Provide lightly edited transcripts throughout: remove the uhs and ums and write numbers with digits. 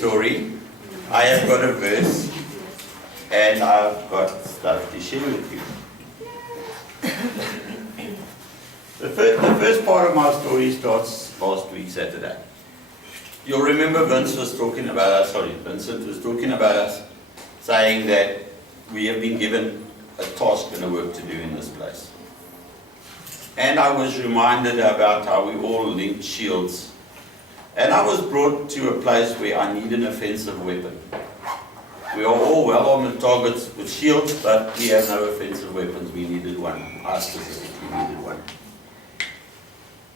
story, I have got a verse, and I've got stuff to share with you. The first part of my story starts last week, Saturday. You'll remember Vincent was talking about us, saying that we have been given a task and a work to do in this place. And I was reminded about how we all linked shields. And I was brought to a place where I need an offensive weapon. We are all well-armed targets with shields, but we have no offensive weapons. We needed one. I specifically needed one.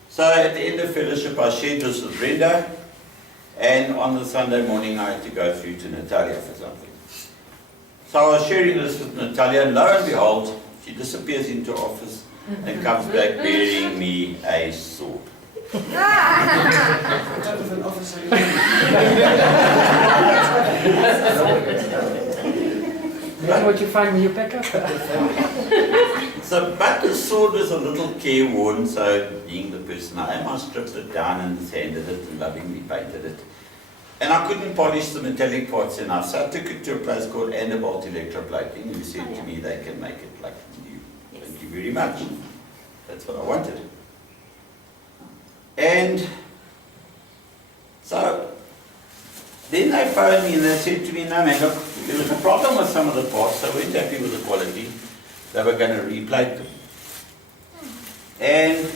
So at the end of fellowship, I shared this with Brenda, and on the Sunday morning, I had to go through to Natalia for something. So I was sharing this with Natalia, and lo and behold, she disappears into office and comes back bearing me a sword. What type of an officer are you? That's what you find when you pack up. So, but the sword was a little careworn, so being the person I am, I stripped it down and sanded it and lovingly painted it. And I couldn't polish the metallic parts enough, so I took it to a place called Anderbolt Electroplating, who said to me they can make it like new. Thank you very much. That's what I wanted. And so then they phoned me and they said to me, no man, look, there was a problem with some of the parts, so we weren't happy with the quality. They were going to replate them. And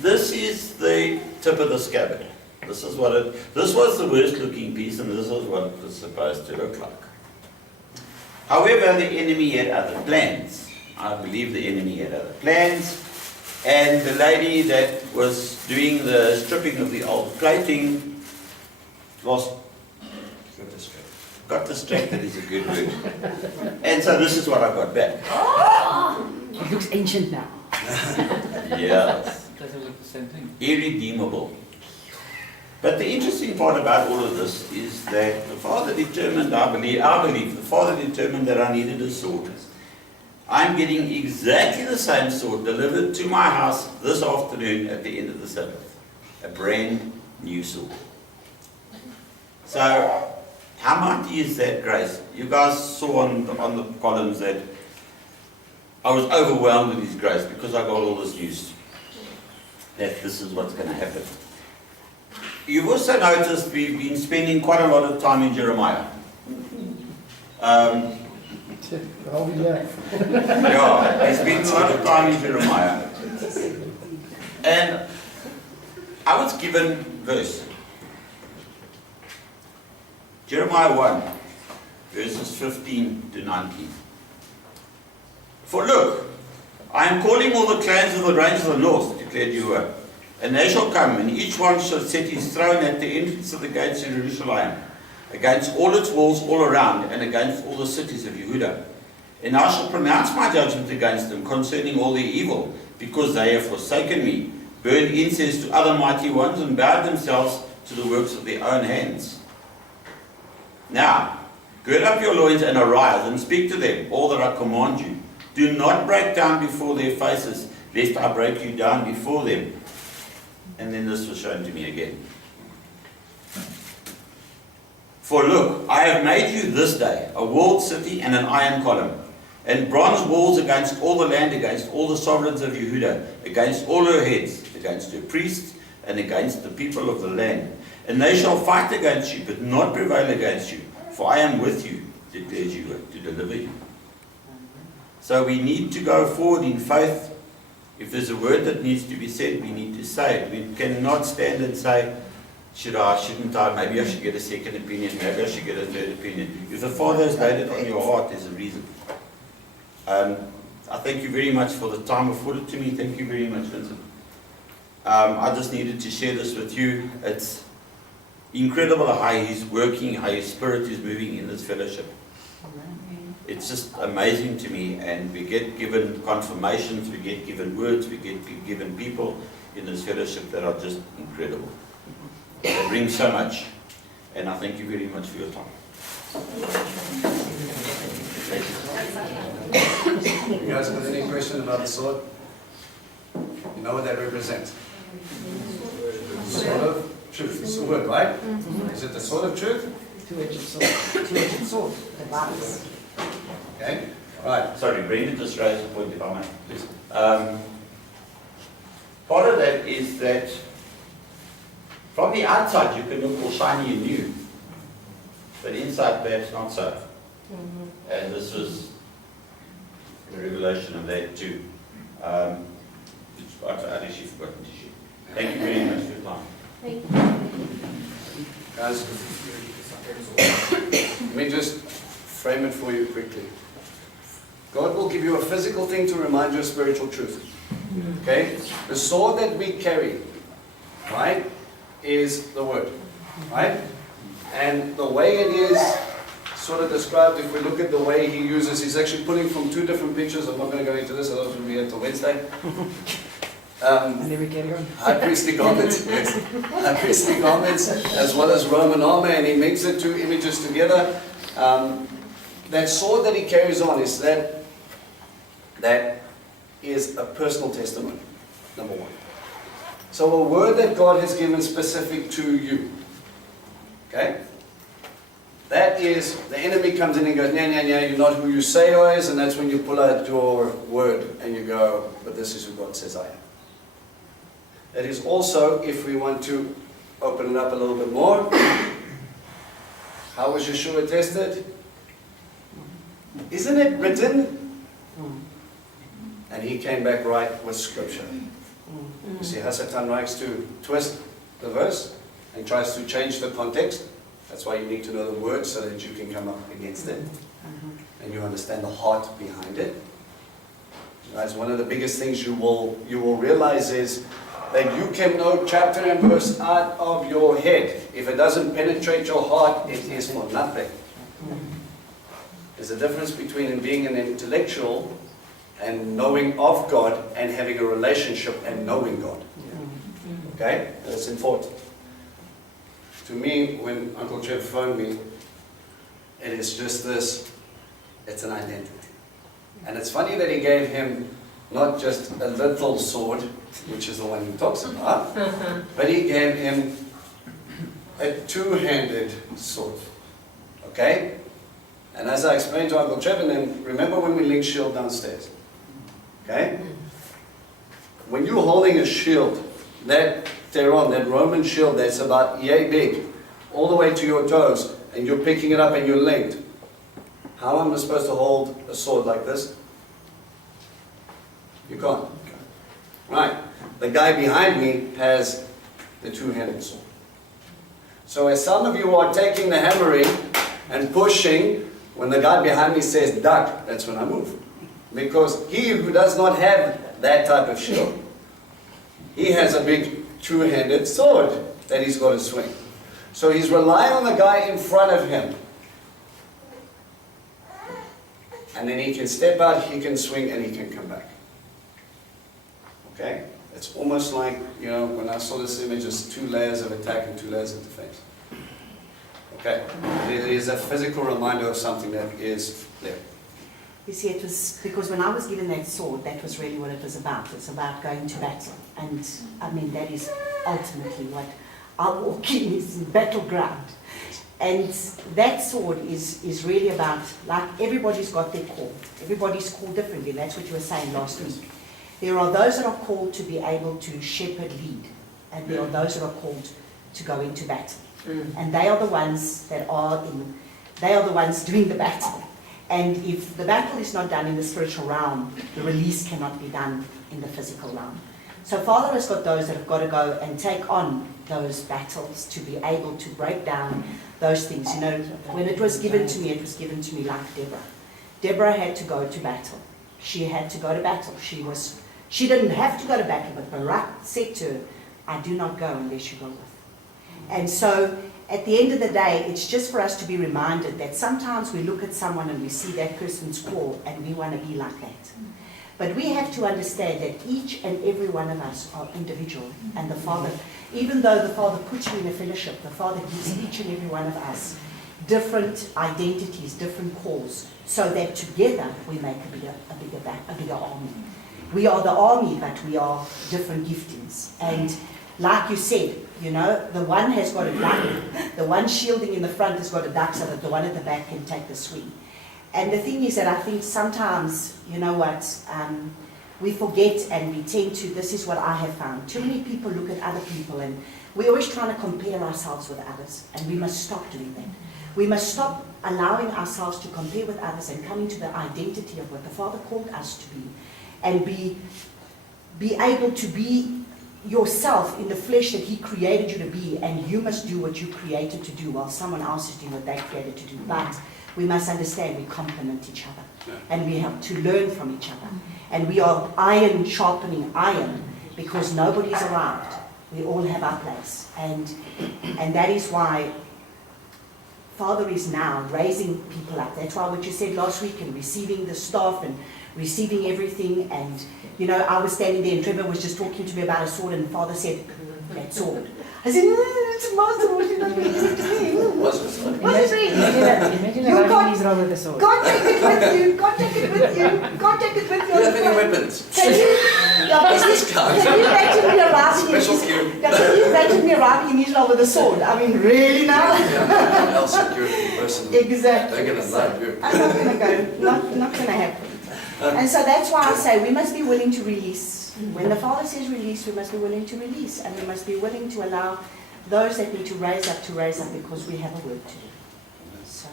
this is the tip of the scabbard. This was the worst looking piece, and this is what it was supposed to look like. However, the enemy had other plans. I believe the enemy had other plans. And the lady that was doing the stripping of the old plating got distracted is a good word. And so this is what I got back. It looks ancient now. Yes. Doesn't look the same thing. Irredeemable. But the interesting part about all of this is that the Father determined, I believe, the Father determined that I needed a sword. I'm getting exactly the same sword delivered to my house this afternoon at the end of the Sabbath. A brand new sword. So, how mighty is that grace? You guys saw on the columns that I was overwhelmed with His grace because I got all this news that this is what's going to happen. You've also noticed we've been spending quite a lot of time in Jeremiah. Oh yeah. Yeah, we spent a lot of time in Jeremiah. And I was given verse. Jeremiah 1, verses 15 to 19. For look, I am calling all the clans of the range of the north, declared Jehovah. And they shall come, and each one shall set his throne at the entrance of the gates of Jerusalem, against all its walls all around, and against all the cities of Yehudah. And I shall pronounce my judgment against them concerning all their evil, because they have forsaken me, burned incense to other mighty ones, and bowed themselves to the works of their own hands. Now, gird up your loins and arise, and speak to them all that I command you. Do not break down before their faces, lest I break you down before them. And then this was shown to me again. For look, I have made you this day a walled city and an iron column, and bronze walls against all the land, against all the sovereigns of Yehudah, against all her heads, against her priests, and against the people of the land. And they shall fight against you, but not prevail against you, for I am with you, declares Yehudah, to deliver you. So we need to go forward in faith. If there's a word that needs to be said, we need to say it. We cannot stand and say, should I, shouldn't I, maybe I should get a second opinion, maybe I should get a third opinion. If the Father has laid it on your heart, there's a reason. I thank you very much for the time afforded to me. Thank you very much, Vincent. I just needed to share this with you. It's incredible how He's working, how His Spirit is moving in this fellowship. It's just amazing to me, and we get given confirmations, we get given words, we get given people in this fellowship that are just incredible. They bring so much, and I thank you very much for your time. You guys got any question about the sword? You know what that represents? Sword of Truth is the word, right? Is it the sword of truth? Two-edged sword. Two-edged sword, the Bible. Okay, right. Sorry, Brenda just raised a point if I may. Part of that is that from the outside you can look all shiny and new, but inside perhaps not so. And this was the revelation of that too. I've actually forgotten to share. Thank you very much for your time. Thank you. Guys, let me just frame it for you quickly. God will give you a physical thing to remind you of spiritual truth. Okay? The sword that we carry, right, is the word. Right? And the way it is sort of described, if we look at the way he uses, he's actually pulling from two different pictures. I'm not going to go into this, otherwise we'll be here until Wednesday. And then we carry on. High priestly garments, yes. High priestly garments, as well as Roman armor, and he mixes the two images together. That sword that he carries on is that is a personal testimony, number one. So a word that God has given specific to you. Okay? That is, the enemy comes in and goes, nah, you're not who you say you is, and that's when you pull out your word and you go, but this is who God says I am. That is also, if we want to open it up a little bit more, how was Yeshua tested? Isn't it written? And he came back right with Scripture. You see how Satan likes to twist the verse and tries to change the context. That's why you need to know the word so that you can come up against it. And you understand the heart behind it. Guys, one of the biggest things you will realize is that you can know chapter and verse out of your head. If it doesn't penetrate your heart, it is for nothing. There's a difference between being an intellectual and knowing of God and having a relationship and knowing God. Okay? That's important. To me, when Uncle Trevor phoned me, it is just this, it's an identity. And it's funny that he gave him not just a little sword, which is the one he talks about, but he gave him a two-handed sword. Okay? And as I explained to Uncle Trevor, then remember when we linked shield downstairs? Okay? When you're holding a shield, that Tehran, that Roman shield that's about yay big, all the way to your toes, and you're picking it up and you're linked, how am I supposed to hold a sword like this? You can't. Right. The guy behind me has the two-handed sword. So as some of you are taking the hammering and pushing, when the guy behind me says duck, that's when I move. Because he who does not have that type of shield, he has a big two-handed sword that he's got to swing. So he's relying on the guy in front of him. And then he can step out, he can swing, and he can come back. Okay? It's almost like, you know, when I saw this image, it's 2 layers of attack and 2 layers of defense. Okay? It is a physical reminder of something that is there. You see, it was because when I was given that sword, that was really what it was about. It's about going to battle. And I mean, that is ultimately what our walking is, battleground. And that sword is really about, like, everybody's got their call. Everybody's called differently. That's what you were saying last week. There are those that are called to be able to shepherd, lead. And there are those that are called to go into battle. And they are the ones that are they are the ones doing the battle. And if the battle is not done in the spiritual realm, the release cannot be done in the physical realm. So Father has got those that have got to go and take on those battles to be able to break down those things. You know, when it was given to me like Deborah. Deborah had to go to battle. She had to go to battle. She didn't have to go to battle, but Barak said to her, I do not go unless you go with. And so at the end of the day, it's just for us to be reminded that sometimes we look at someone and we see that person's call and we want to be like that. But we have to understand that each and every one of us are individual. And the Father, even though the Father puts you in a fellowship, the Father gives each and every one of us different identities, different calls, so that together we make a bigger army. We are the army, but we are different giftings. And like you said, you know, the one has got a duck, the one shielding in the front has got a duck so that the one at the back can take the swing. And the thing is that I think sometimes, you know what, we forget and we tend to, this is what I have found. Too many people look at other people and we're always trying to compare ourselves with others, and we must stop doing that. We must stop allowing ourselves to compare with others and come into the identity of what the Father called us to be, and be able to be yourself in the flesh that He created you to be, and you must do what you created to do while someone else is doing what they created to do. But we must understand we complement each other, and we have to learn from each other. And we are iron sharpening iron, because nobody's arrived. We all have our place. And that is why Father is now raising people up. That's why what you said last week, and receiving the staff and receiving everything. And, you know, I was standing there and Trevor was just talking to me about a sword, and Father said, that sword. I said, it's my sword, you know what he said to me. What's the sword? What's it? Imagine You a got- guy with with a sword. God take it with you. God take it with you. God take it with you. Do you have any weapons? Can you, Business card. can you imagine me arriving in Special Israel? queue. Can you imagine me arriving in Israel with a sword? I mean, really now? Yeah, L security person. Exactly. They're gonna love you. I'm not going to go. Not going to happen. And so that's why I say we must be willing to release. When the Father says release, we must be willing to release, and we must be willing to allow those that need to rise up, because we have a work to do. So.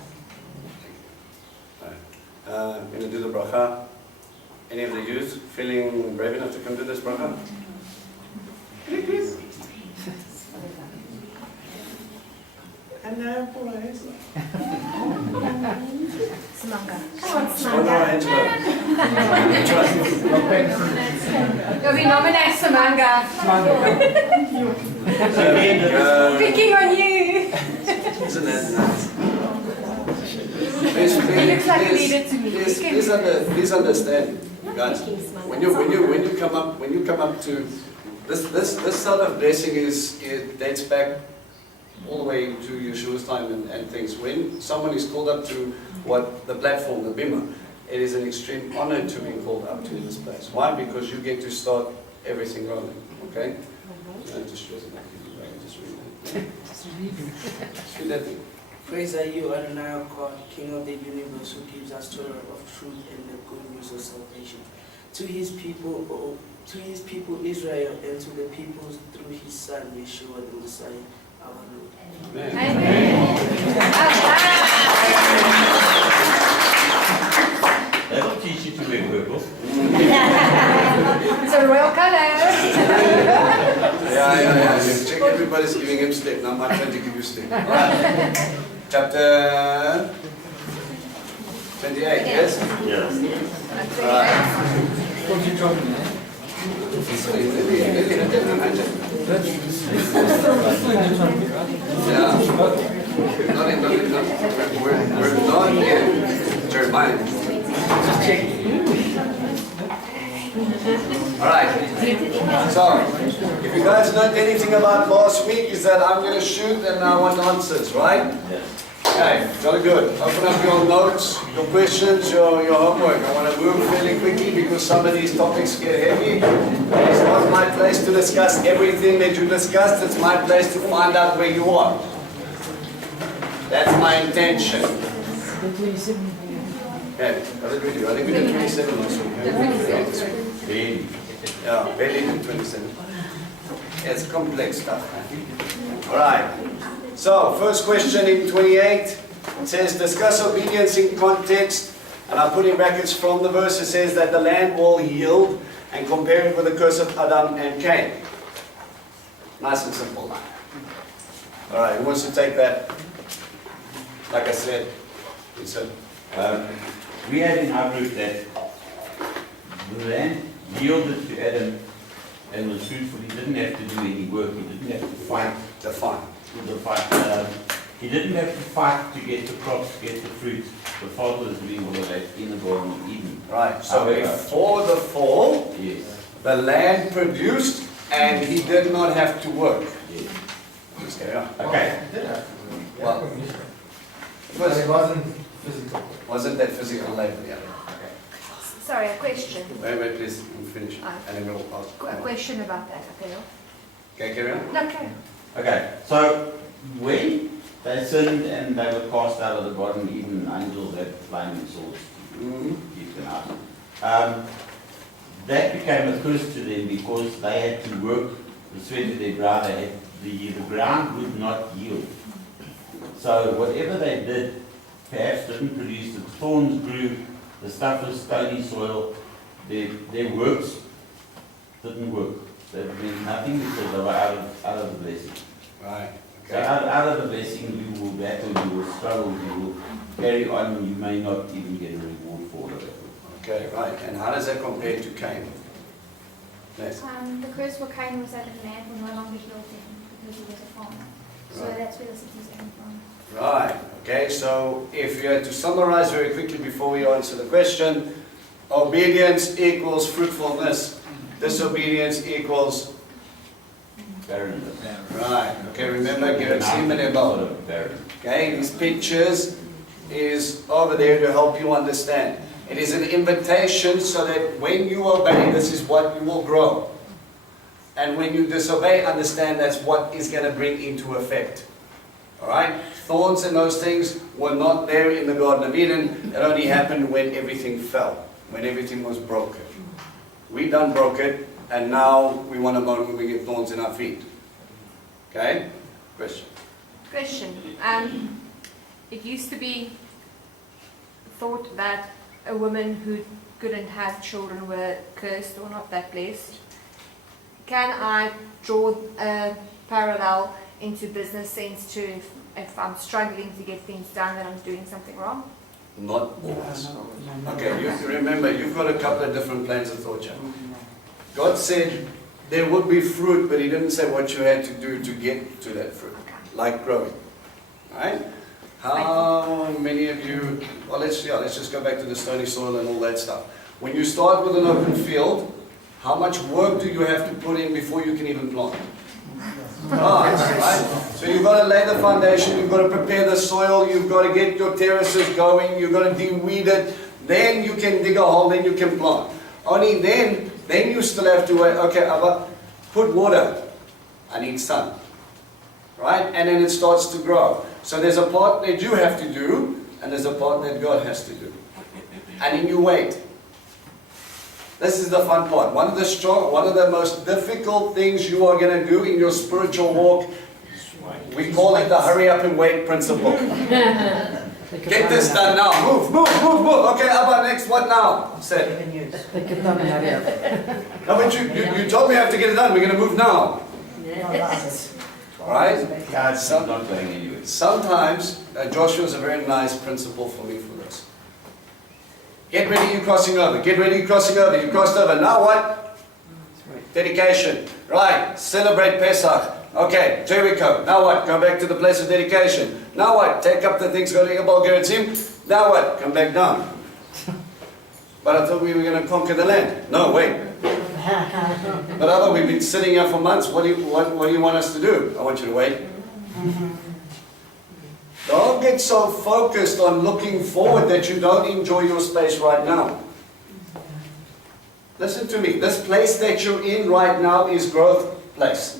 I'm going to do the bracha. Any of the youth feeling brave enough to come do this bracha? Smanga. Angela. We nominate Samanga. Uh, Picking on you. Isn't that nice? He looks like a leader to me. Please understand, guys. When you come up to this sort of blessing it dates back all the way to Yeshua's time and things. When someone is called up to the platform, the bima, it is an extreme honor to be called up to this place. Why? Because you get to start everything rolling. Okay? Don't just stress it out. Just read it. Just read that thing. Praise are you, Adonai, our God, King of the universe, who gives us Torah of truth and the good news of salvation. To his people, Israel, and to the peoples through his Son, Yeshua the Messiah, our Lord. Amen. That'll teach you to wear purple. It's a royal color. Yeah. Check everybody's giving him step. Now my turn to give you step. All right. Chapter 28, yes? Yes. We're not in Jeremiah. Alright. So, if you guys learned anything about last week, is that I'm going to shoot and I want answers, right? Okay, jolly good. Open up your notes, your questions, your homework. I want to move fairly quickly because some of these topics get heavy. It's not my place to discuss everything that you discussed. It's my place to find out where you are. That's my intention. Okay, how did we do? I think we did 27 last week. Then, Yeah, barely did 27. It's complex stuff. Alright. So, first question in 28, it says, discuss obedience in context, and I put in brackets from the verse, it says that the land will yield, and compare it with the curse of Adam and Cain. Nice and simple. Alright, who wants to take that? Like I said, it's a... we had in our group that the land yielded to Adam and was fruitful. He didn't have to do any work. He didn't have to fight. He didn't have to fight to get the crops, to get the fruit. The Father was doing all of that in the Garden of Eden. Right, so However, before the fall, yes, the land produced and he did not have to work. yes. Okay. Okay. Well, It wasn't physical. wasn't that physical labor? Yeah. Sorry, a question. Wait, please, finish. Ah. And then we'll pass. A question about that, okay? Okay, carry on. Okay. Okay, so when they sinned and they were cast out of the garden, even angels had flaming swords to keep them out. That became a curse to them because they had to work the sweat of their brow. The ground would not yield. So whatever they did perhaps didn't produce. The thorns grew, the stuff was stony soil, their works didn't work. That meant nothing because they were out of the blessing. Right. So Okay. out of the blessing you will battle, you will struggle, you will carry on, you may not even get a reward for all of it. Okay, right. And how does that compare to Cain? Yes. The curse for Cain was that the land will no longer yield him because he was a farmer. So Right. that's where the city's coming from. Right. Okay, so if you had to summarize very quickly before we answer the question, obedience equals fruitfulness. Disobedience equals... Barrenness. Right. Okay, remember, Gerizim and Sort Ebal. of barren. Okay, these pictures is over there to help you understand. It is an invitation so that when you obey, this is what you will grow. And when you disobey, understand that's what is going to bring into effect. Alright? Thorns and those things were not there in the Garden of Eden. It only happened when everything fell, when everything was broken. We done broke it, and now we want to moan when we get thorns in our feet. Okay? Question. Question. It used to be thought that a woman who couldn't have children were cursed or not that blessed. Can I draw a parallel into business sense to if I'm struggling to get things done that I'm doing something wrong? Not always. Okay, you remember, you've got a couple of different plans of thought, John. God said there would be fruit, but He didn't say what you had to do to get to that fruit, like growing. Right? How many of you, well, let's just go back to the stony soil and all that stuff. When you start with an open field, how much work do you have to put in before you can even plant? Right? So you've got to lay the foundation, you've got to prepare the soil, you've got to get your terraces going, you've got to de-weed it, then you can dig a hole, then you can plant. Only then you still have to wait, okay, Abba, put water, I need sun. Right? And then it starts to grow. So there's a part that you have to do, and there's a part that God has to do. And then you wait. This is the fun part. One of the most difficult things you are going to do in your spiritual walk, we call it the hurry up and wait principle. Get this done now. Move, move, move, move. Okay, Abba, next, what now? Say. Take it down and hurry up. No, but you told me I have to get it done. We're going to move now. Alright? God's not going anywhere. Sometimes, Joshua is a very nice principle for me for this. Get ready, you crossing over. Get ready, you crossing over. You crossed over. Now what? Dedication. Right. Celebrate Pesach. Okay, Jericho. Now what? Go back to the place of dedication. Now what? Take up the things, go to Ebal Gerizim. Now what? Come back down. But I thought we were going to conquer the land. No, wait. But Abba, we've been sitting here for months. What do you want us to do? I want you to wait. Don't get so focused on looking forward that you don't enjoy your space right now. Listen to me. This place that you're in right now is growth place.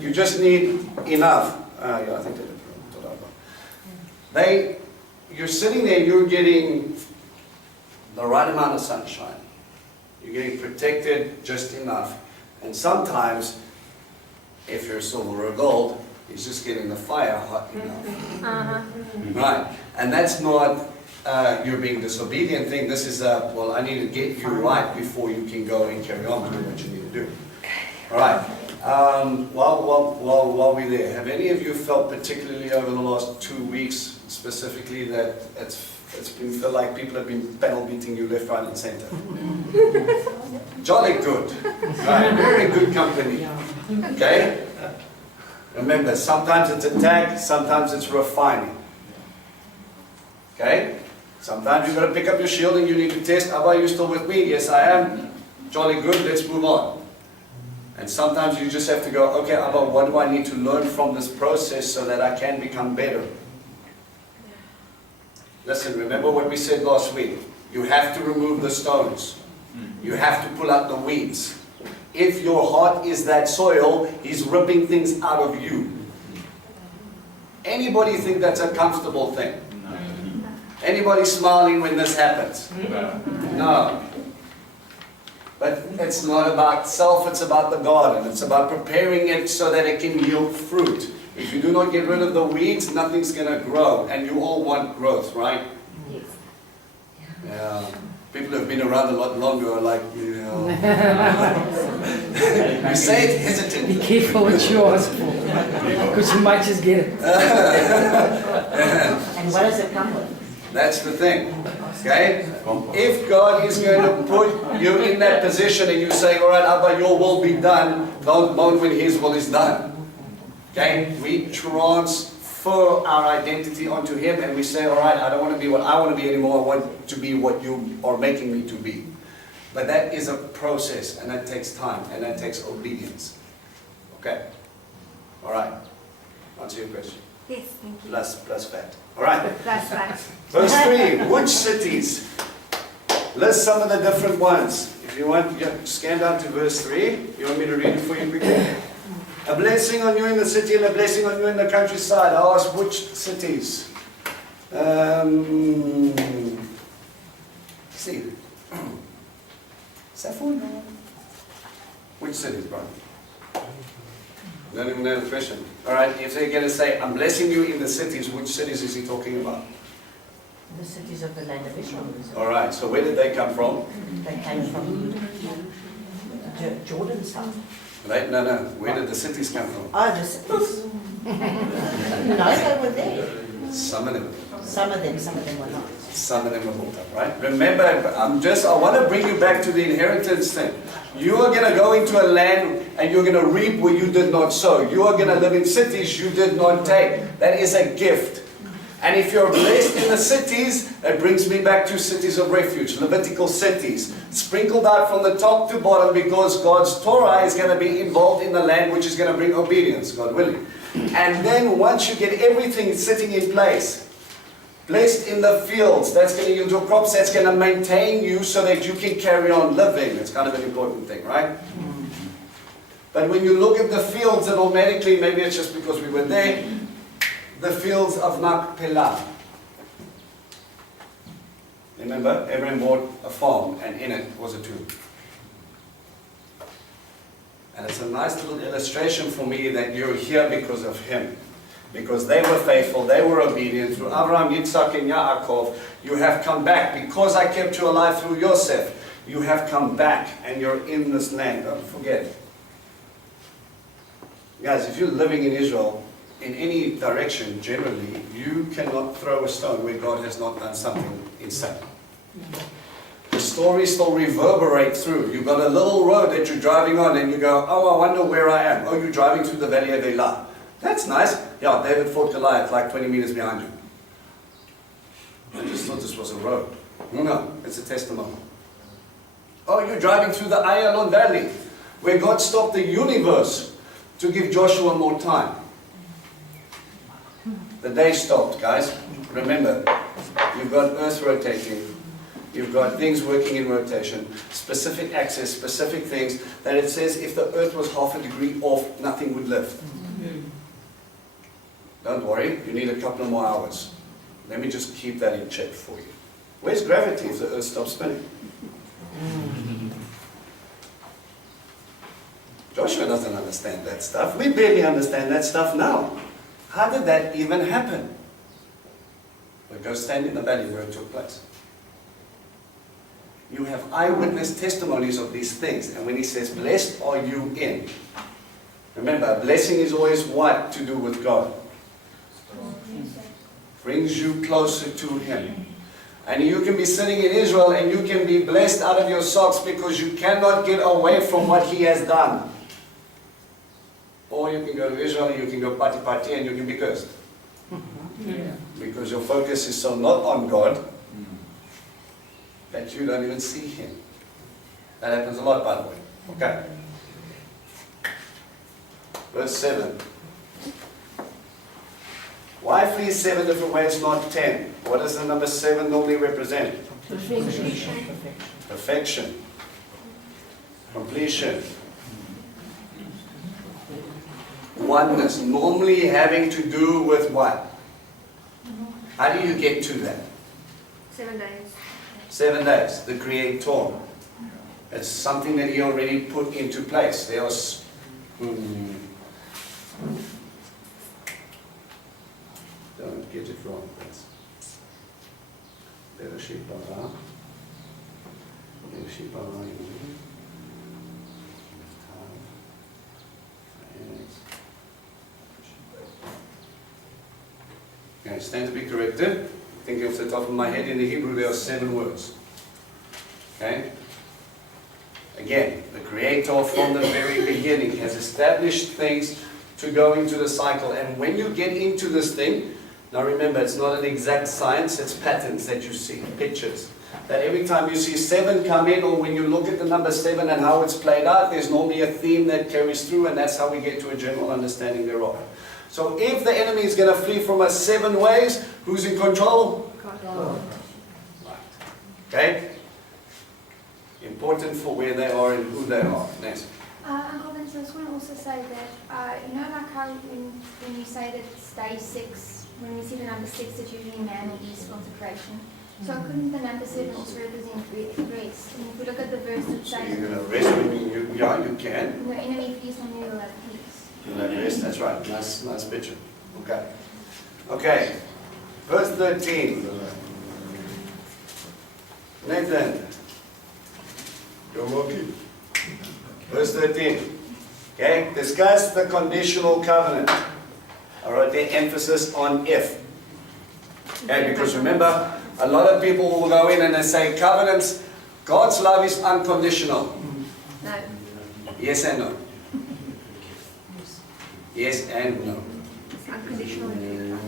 You just need enough. Yeah, I think you're sitting there, you're getting the right amount of sunshine. You're getting protected just enough. And sometimes, if you're silver or gold, it's just getting the fire hot enough. Right. And that's not you're being disobedient thing. This is well, I need to get you right before you can go and carry on doing what you need to do. All right. While we're there, have any of you felt particularly over the last 2 weeks specifically that it's been feel like people have been panel beating you left, right, and center? Jolly good. Right. Very good company. Okay? Remember, sometimes it's attack, sometimes it's refining. Okay? Sometimes you've got to pick up your shield and you need to test, are you still with me? Yes, I am. Jolly good, let's move on. And sometimes you just have to go, okay, Abba, what do I need to learn from this process so that I can become better? Listen, remember what we said last week. You have to remove the stones. You have to pull out the weeds. If your heart is that soil, He's ripping things out of you. Anybody think that's a comfortable thing? Anybody smiling when this happens? No. But it's not about self, it's about the garden. It's about preparing it so that it can yield fruit. If you do not get rid of the weeds, nothing's going to grow. And you all want growth, right? Yes. Yeah. People who have been around a lot longer are like, you know. You say it Be hesitantly. careful what you ask for, because you might just get it. And what does it come with? That's the thing. Okay? If God is going to put you in that position and you say, all right, Abba, your will be done, don't moan when His will is done. Okay? We transfer our identity onto Him and we say, all right, I don't want to be what I want to be anymore. I want to be what you are making me to be. But that is a process and that takes time and that takes obedience. Okay? All right. Answer your question. Yes, thank you. Plus fat. All right. That's right. Verse 3, which cities? List some of the different ones. If you want, you can scan down to verse 3. You want me to read it for you quickly? A blessing on you in the city and a blessing on you in the countryside. I ask which cities? See. Is that for no? Which cities, Brian? Don't even know the question. Alright, if they're going to say, I'm blessing you in the cities, which cities is he talking about? The cities of the land of Israel. Alright, so where did they come from? They came from Jordan south. Right? No. Where did the cities come from? Oh, the cities. No, they were there. Some of them. Some of them were not. Some of them were built up, right? Remember, I want to bring you back to the inheritance thing. You are going to go into a land and you're going to reap where you did not sow. You are going to live in cities you did not take. That is a gift. And if you're blessed in the cities, that brings me back to cities of refuge, Levitical cities, sprinkled out from the top to bottom because God's Torah is going to be involved in the land which is going to bring obedience, God willing. And then once you get everything sitting in place, blessed in the fields, that's going to yield your crops, that's going to maintain you so that you can carry on living. It's kind of an important thing, right? But when you look at the fields, then automatically, maybe it's just because we were there, the fields of Machpelah. Remember, Abraham bought a farm and in it was a tomb. And it's a nice little illustration for me that you're here because of him. Because they were faithful, they were obedient. Through Abraham, Yitzhak, and Yaakov, you have come back. Because I kept you alive through Yosef, you have come back and you're in this land. Don't forget. Guys, if you're living in Israel, in any direction, generally, you cannot throw a stone where God has not done something insane. The stories still reverberate through. You've got a little road that you're driving on and you go, oh, I wonder where I am. Oh, you're driving through the valley of Elah. That's nice. Yeah, David fought Goliath like 20 meters behind you. I just thought this was a road. No, it's a testimony. Oh, you're driving through the Ayalon Valley, where God stopped the universe to give Joshua more time. The day stopped, guys. Remember, you've got Earth rotating. You've got things working in rotation, specific axis, specific things, that it says if the Earth was half a degree off, nothing would live. Don't worry, you need a couple of more hours. Let me just keep that in check for you. Where's gravity if the Earth stops spinning? Joshua doesn't understand that stuff. We barely understand that stuff now. How did that even happen? But go stand in the valley where it took place. You have eyewitness testimonies of these things. And when he says, blessed are you in. Remember, a blessing is always what to do with God? Brings you closer to him. And you can be sitting in Israel and you can be blessed out of your socks because you cannot get away from what he has done. Or you can go to Israel and you can go party and you can be cursed. Because your focus is so not on God that you don't even see him. That happens a lot, by the way. Okay. Verse 7. Why flee 7 different ways, not 10? What does the number 7 normally represent? Perfection. Perfection. Completion. oneness, normally having to do with what? How do you get to that? 7 days. 7 days, the Creator. It's something that He already put into place. There was... Don't get it wrong. That's better shape bara. Better shape bara. Okay, stand to be corrected. Thinking off the top of my head, in the Hebrew there are 7 words. Okay? Again, the Creator from the very beginning has established things to go into the cycle. And when you get into this thing, now remember, it's not an exact science, it's patterns that you see, pictures. That every time you see 7 come in, or when you look at the number 7 and how it's played out, there's normally a theme that carries through, and that's how we get to a general understanding thereof. So if the enemy is going to flee from us 7 ways, who's in control? God. Okay? Important for where they are and who they are. Next. Uncle Vince, I just want to also say that, you know, like how when you say that it's day 6, when we see the number 6, it's usually man or beast consecration. So couldn't the number 7 also represent rest? And if we look at the verse that So says, you're going to rest when you can. the enemy flees from you, will have peace. You'll have rest, that's right. Nice picture. Okay. Okay. Verse 13. Nathan. You're welcome. Verse 13. Okay, discuss the conditional covenant. I wrote the emphasis on if. Okay, because remember, a lot of people will go in and they say covenants, God's love is unconditional. No. Yes and no. Yes and no. It's unconditional. No.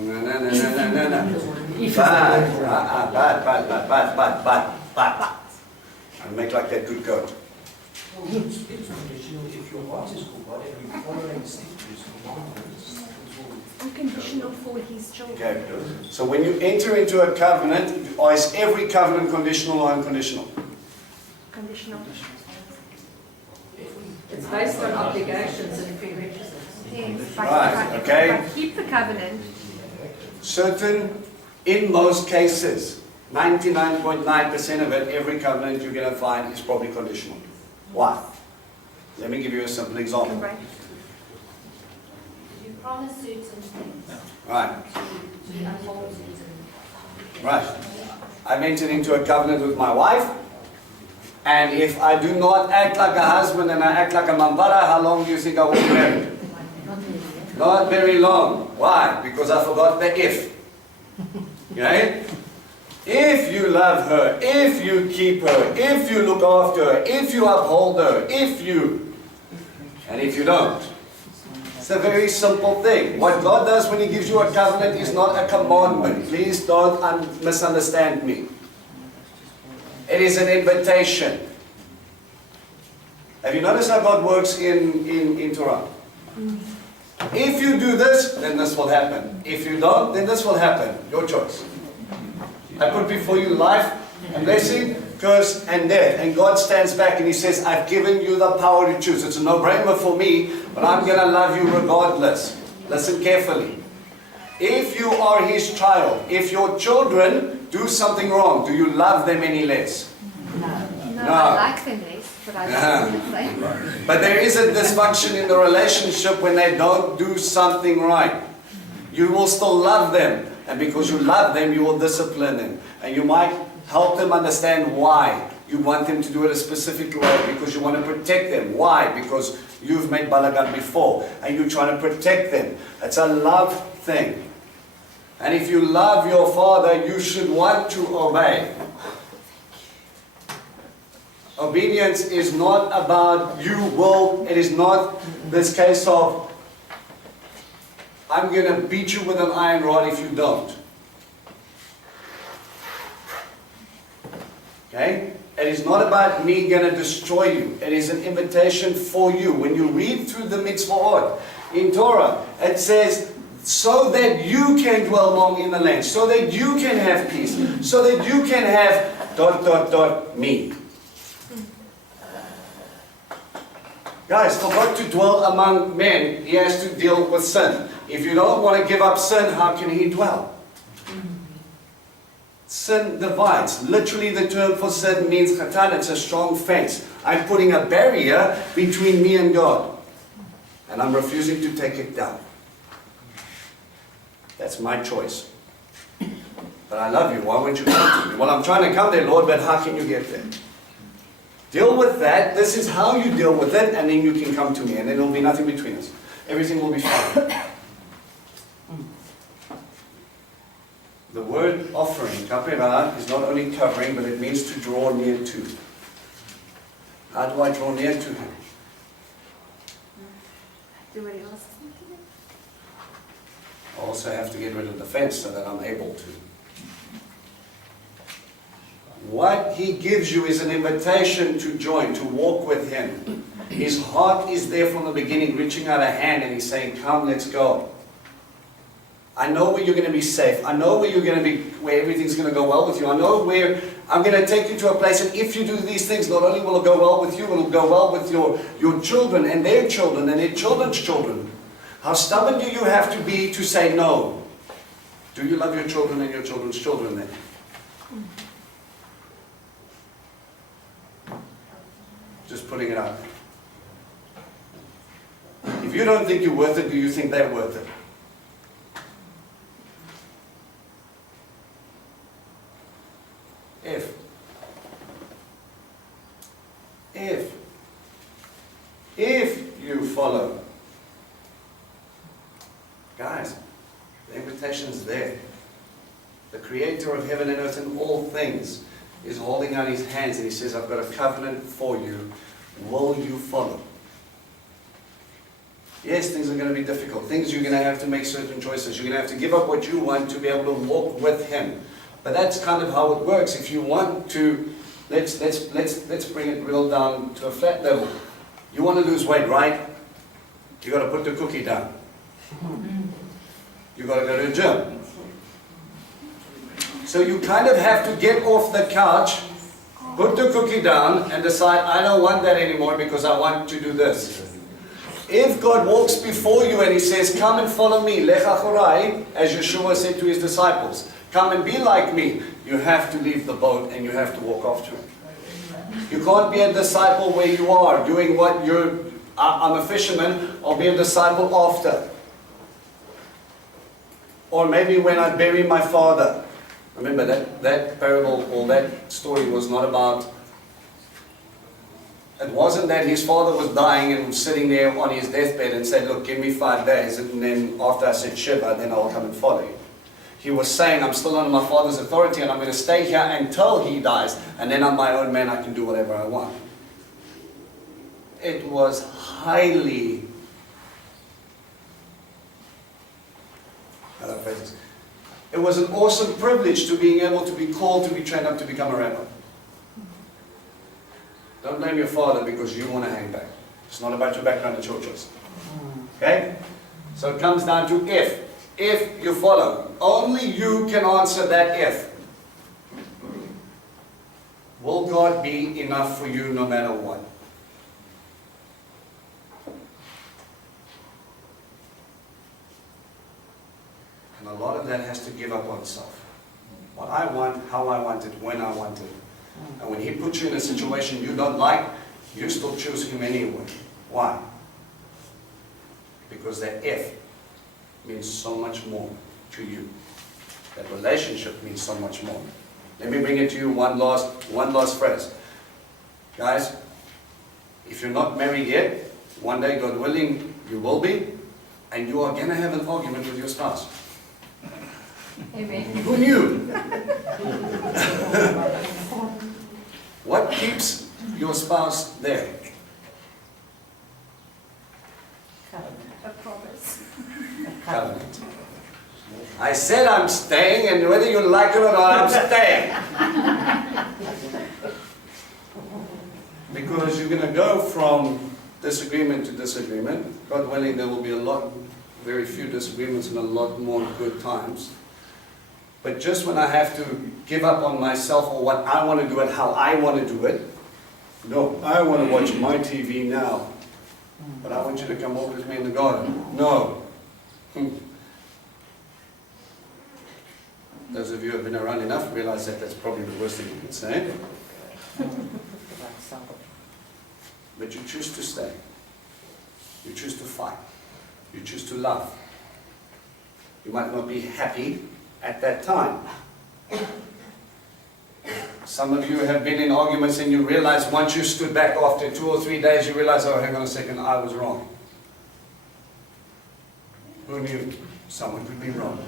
But. I'll make like that good goat. It's conditional if your heart is for God and you follow and stick to His commandments. Unconditional for His children. Okay. So when you enter into a covenant, is every covenant conditional or unconditional? Conditional. It's based on obligations and prerequisites. Yes. Right, okay. If I keep the covenant, Certain, in most cases, 99.9% of it, every covenant you're going to find is probably conditional. Why? Let me give you a simple can example. break. You promise certain things. Right. You uphold certain things. Right. I've entered into a covenant with my wife, and if I do not act like a husband and I act like a mambara, how long do you think I will be married? Not very long. Why? Because I forgot the if. Okay? If you love her, if you keep her, if you look after her, if you uphold her, if you, and if you don't. It's a very simple thing. What God does when He gives you a covenant is not a commandment. Please don't misunderstand me. It is an invitation. Have you noticed how God works in Torah? If you do this, then this will happen. If you don't, then this will happen. Your choice. I put before you life and blessing, curse and death. And God stands back and He says, I've given you the power to choose. It's a no-brainer for me, but I'm going to love you regardless. Listen carefully. If you are His child, if your children do something wrong, do you love them any less? No, No. I like them less, but I don't do the same. But there is a dysfunction in the relationship when they don't do something right. You will still love them. And because you love them, you will discipline them. And you might help them understand why. You want them to do it a specific way because you want to protect them. Why? Because you've made balagan before and you're trying to protect them. It's a love thing. And if you love your father, you should want to obey. Obedience is not about you will. It is not this case of I'm going to beat you with an iron rod if you don't. Okay? It is not about me going to destroy you. It is an invitation for you. When you read through the mitzvot in Torah, it says, so that you can dwell long in the land, so that you can have peace, so that you can have ... me. Guys, for God to dwell among men, He has to deal with sin. If you don't want to give up sin, how can He dwell? Sin divides. Literally the term for sin means chatan. It's a strong fence. I'm putting a barrier between me and God. And I'm refusing to take it down. That's my choice. But I love you. Why won't you come to me? Well, I'm trying to come there, Lord, but how can you get there? Deal with that. This is how you deal with it, and then you can come to me, and then there will be nothing between us. Everything will be fine. The word offering, kapera, is not only covering, but it means to draw near to. How do I draw near to Him? Do what He asks me to do. I also have to get rid of the fence so that I'm able to. What He gives you is an invitation to join, to walk with Him. His heart is there from the beginning, reaching out a hand, and He's saying, come, let's go. I know where you're going to be safe. I know where you're going to be, where everything's going to go well with you. I know where I'm going to take you to a place, and if you do these things, not only will it go well with you, it will go well with your children and their children's children. How stubborn do you have to be to say no? Do you love your children and your children's children then? Just putting it out there. If you don't think you're worth it, do you think they're worth it? If you follow, guys, the invitation is there. The Creator of heaven and earth and all things is holding out His hands, and He says, I've got a covenant for you. Will you follow? Yes, things are going to be difficult. Things you're going to have to make certain choices. You're going to have to give up what you want to be able to walk with Him. But that's kind of how it works. If you want to, let's bring it real down to a flat level. You want to lose weight, right? You got to put the cookie down. You got to go to the gym. So you kind of have to get off the couch, put the cookie down, and decide, I don't want that anymore because I want to do this. If God walks before you and He says, come and follow me, lech achorai, as Yeshua said to His disciples, come and be like me, you have to leave the boat and you have to walk after Him. You can't be a disciple where you are, doing what I'm a fisherman, I'll be a disciple after. Or maybe when I bury my father. Remember that parable or that story was not about, it wasn't that his father was dying and was sitting there on his deathbed and said, look, give me 5 days, and then after I said Shiva, then I'll come and follow you. He was saying, I'm still under my father's authority and I'm going to stay here until he dies, and then I'm my own man, I can do whatever I want. It was highly, it was an awesome privilege to being able to be called to be trained up to become a rabbi. Don't blame your father because you want to hang back. It's not about your background, it's your choice. Okay? So it comes down to if. If you follow. Only you can answer that if. Will God be enough for you no matter what? And a lot of that has to give up on self. What I want, how I want it, when I want it. And when He puts you in a situation you don't like, you still choose Him anyway. Why? Because that if means so much more to you. That relationship means so much more. Let me bring it to you one last phrase. Guys, if you're not married yet, one day, God willing, you will be, and you are going to have an argument with your spouse. Amen. Who knew? What keeps your spouse there? A promise. Covenant. I said I'm staying, and whether you like it or not, I'm staying. Because you're going to go from disagreement to disagreement. God willing, there will be very few disagreements and a lot more good times. But just when I have to give up on myself or what I want to do and how I want to do it, no, I want to watch my TV now. but I want you to come walk with me in the garden. No. Those of you who have been around enough realize that that's probably the worst thing you can say. But you choose to stay. You choose to fight. You choose to love. You might not be happy at that time. Some of you have been in arguments and you realize once you stood back after 2 or 3 days, you realize, oh, hang on a second, I was wrong. Who knew? Someone could be wrong.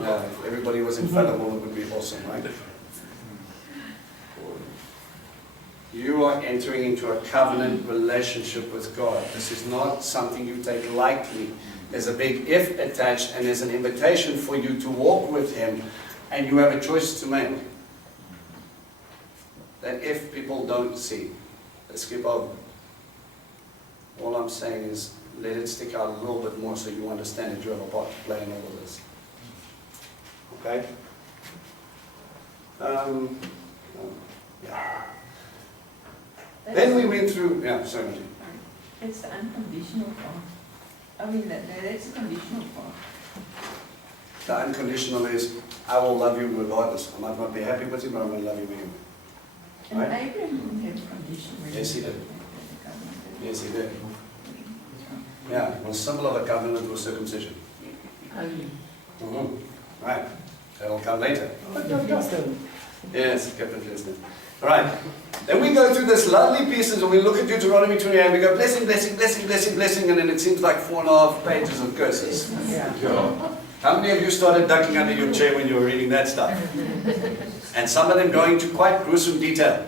Yeah, if everybody was infallible, it would be awesome, right? You are entering into a covenant relationship with God. This is not something you take lightly. There's a big if attached, and there's an invitation for you to walk with Him, and you have a choice to make. That if people don't see, let's skip over. All I'm saying is, let it stick out a little bit more so you understand that you have a part to play in all of this. Okay? Yeah. Then we went through, yeah, sorry. It's the unconditional part. I mean, that's a conditional part. The unconditional is, I will love you regardless. I might not be happy with you, but I'm going to love you anyway. And Right? Abraham didn't have condition. Yes, he did. Yes, he did. Yeah, it was a symbol of a covenant was circumcision. Right. That'll come later. Yes, Captain Flintstone. Right. Then we go through this lovely pieces and we look at Deuteronomy 28 and we go blessing, blessing, blessing, blessing, blessing, and then it seems like 4.5 pages of curses. How many of you started ducking under your chair when you were reading that stuff? And some of them go into quite gruesome detail.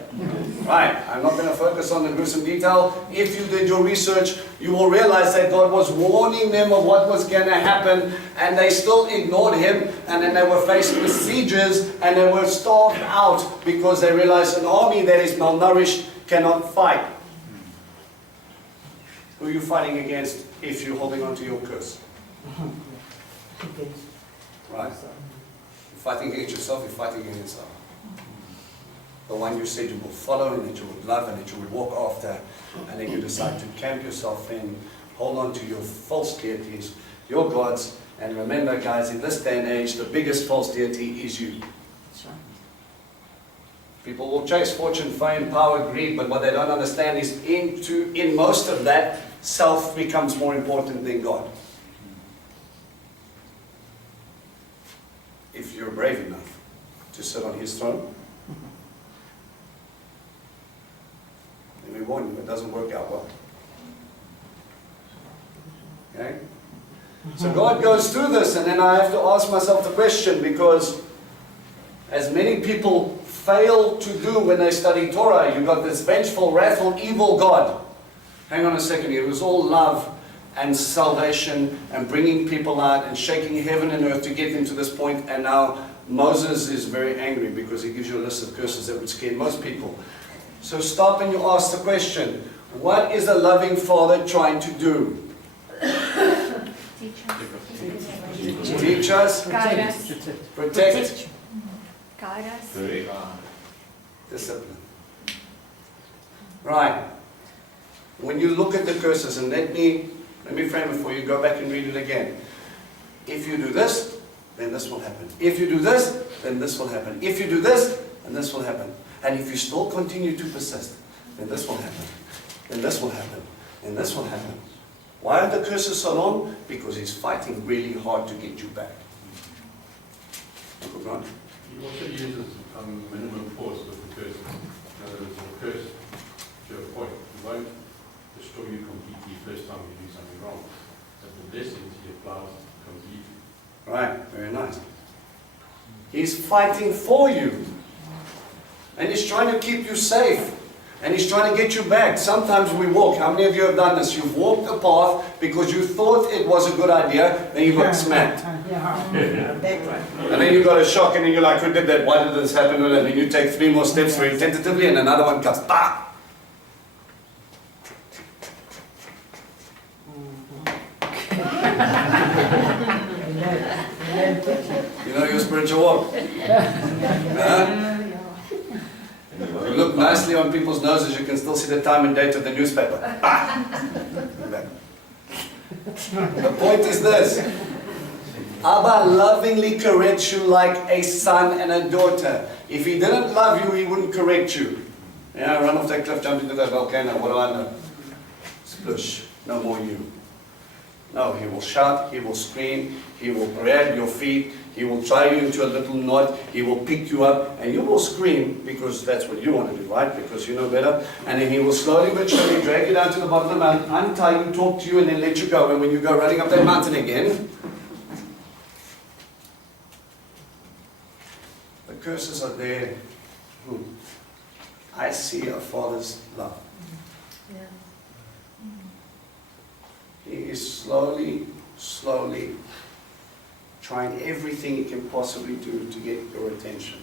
Right, I'm not going to focus on the gruesome detail. If you did your research, you will realize that God was warning them of what was going to happen, and they still ignored Him, and then they were faced with sieges, and they were starved out because they realized an army that is malnourished cannot fight. Who are you fighting against if you're holding on to your curse? Right? You're fighting against yourself, you're fighting against yourself. The one you said you will follow and that you would love and that you would walk after, and then you decide to camp yourself in, hold on to your false deities, your gods, and remember guys, in this day and age, the biggest false deity is you. That's right. People will chase fortune, fame, power, greed, but what they don't understand is in most of that, self becomes more important than God. If you're brave enough to sit on His throne, let me warn you, it doesn't work out well. Okay? So God goes through this, and then I have to ask myself the question, because as many people fail to do when they study Torah, you've got this vengeful, wrathful, evil God. Hang on a second here. It was all love and salvation and bringing people out and shaking heaven and earth to get them to this point, and now Moses is very angry because he gives you a list of curses that would scare most people. So stop and you ask the question, what is a loving Father trying to do? Teach us, Guide us. protect, Guide us. discipline. Right. When you look at the curses, and let me frame it for you, go back and read it again. If you do this, then this will happen. If you do this, then this will happen. If you do this, then this will happen. And if you still continue to persist, then this will happen. Then this will happen. And this will happen. Why are the curses so long? Because He's fighting really hard to get you back. Uncle Grant? He also uses minimum force with the curse. In other words, the curse to a point. He won't destroy you completely first time you do something wrong. But the blessings He applies completely. Right, very nice. He's fighting for you. And He's trying to keep you safe. And He's trying to get you back. Sometimes we walk. How many of you have done this? You've walked a path because you thought it was a good idea, then you got smacked. And then you got a shock and then you're like, who did that? Why did this happen? And then you take 3 more steps very tentatively and another one comes. Bah! You know your spiritual walk. You look nicely on people's noses, you can still see the time and date of the newspaper. The point is this. Abba lovingly corrects you like a son and a daughter. If he didn't love you, he wouldn't correct you. Yeah, run off that cliff, jump into that volcano, what do I know? Splush, no more you. No, he will shout, he will scream, he will grab your feet, he will tie you into a little knot, he will pick you up, and you will scream, because that's what you want to do, right? Because you know better. And then he will slowly but surely drag you down to the bottom of the mountain, untie you, talk to you, and then let you go. And when you go running up that mountain again, the curses are there. I see a father's love. He is slowly trying everything he can possibly do to get your attention.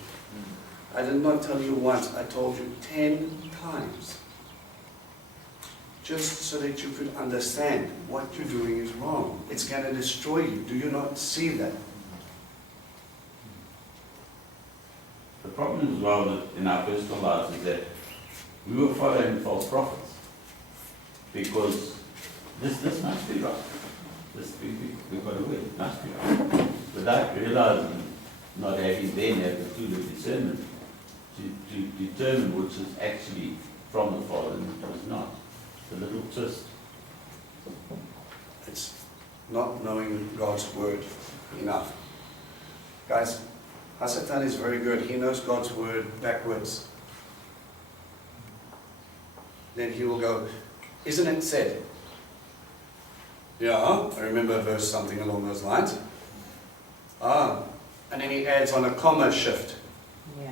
I did not tell you once, I told you 10 times. Just so that you could understand what you're doing is wrong. It's going to destroy you. Do you not see that? The problem as well that in our personal lives is that we were following false prophets. Because this must be right. We've got to win, it must be right. Without realizing, not having then had the tool of discernment to determine which is actually from the Father and which was not. The little twist. It's not knowing God's word enough. Guys, Hasatan is very good. He knows God's word backwards. Then he will go, isn't it said? Yeah, I remember a verse, something along those lines. And then he adds on a comma shift. Yeah.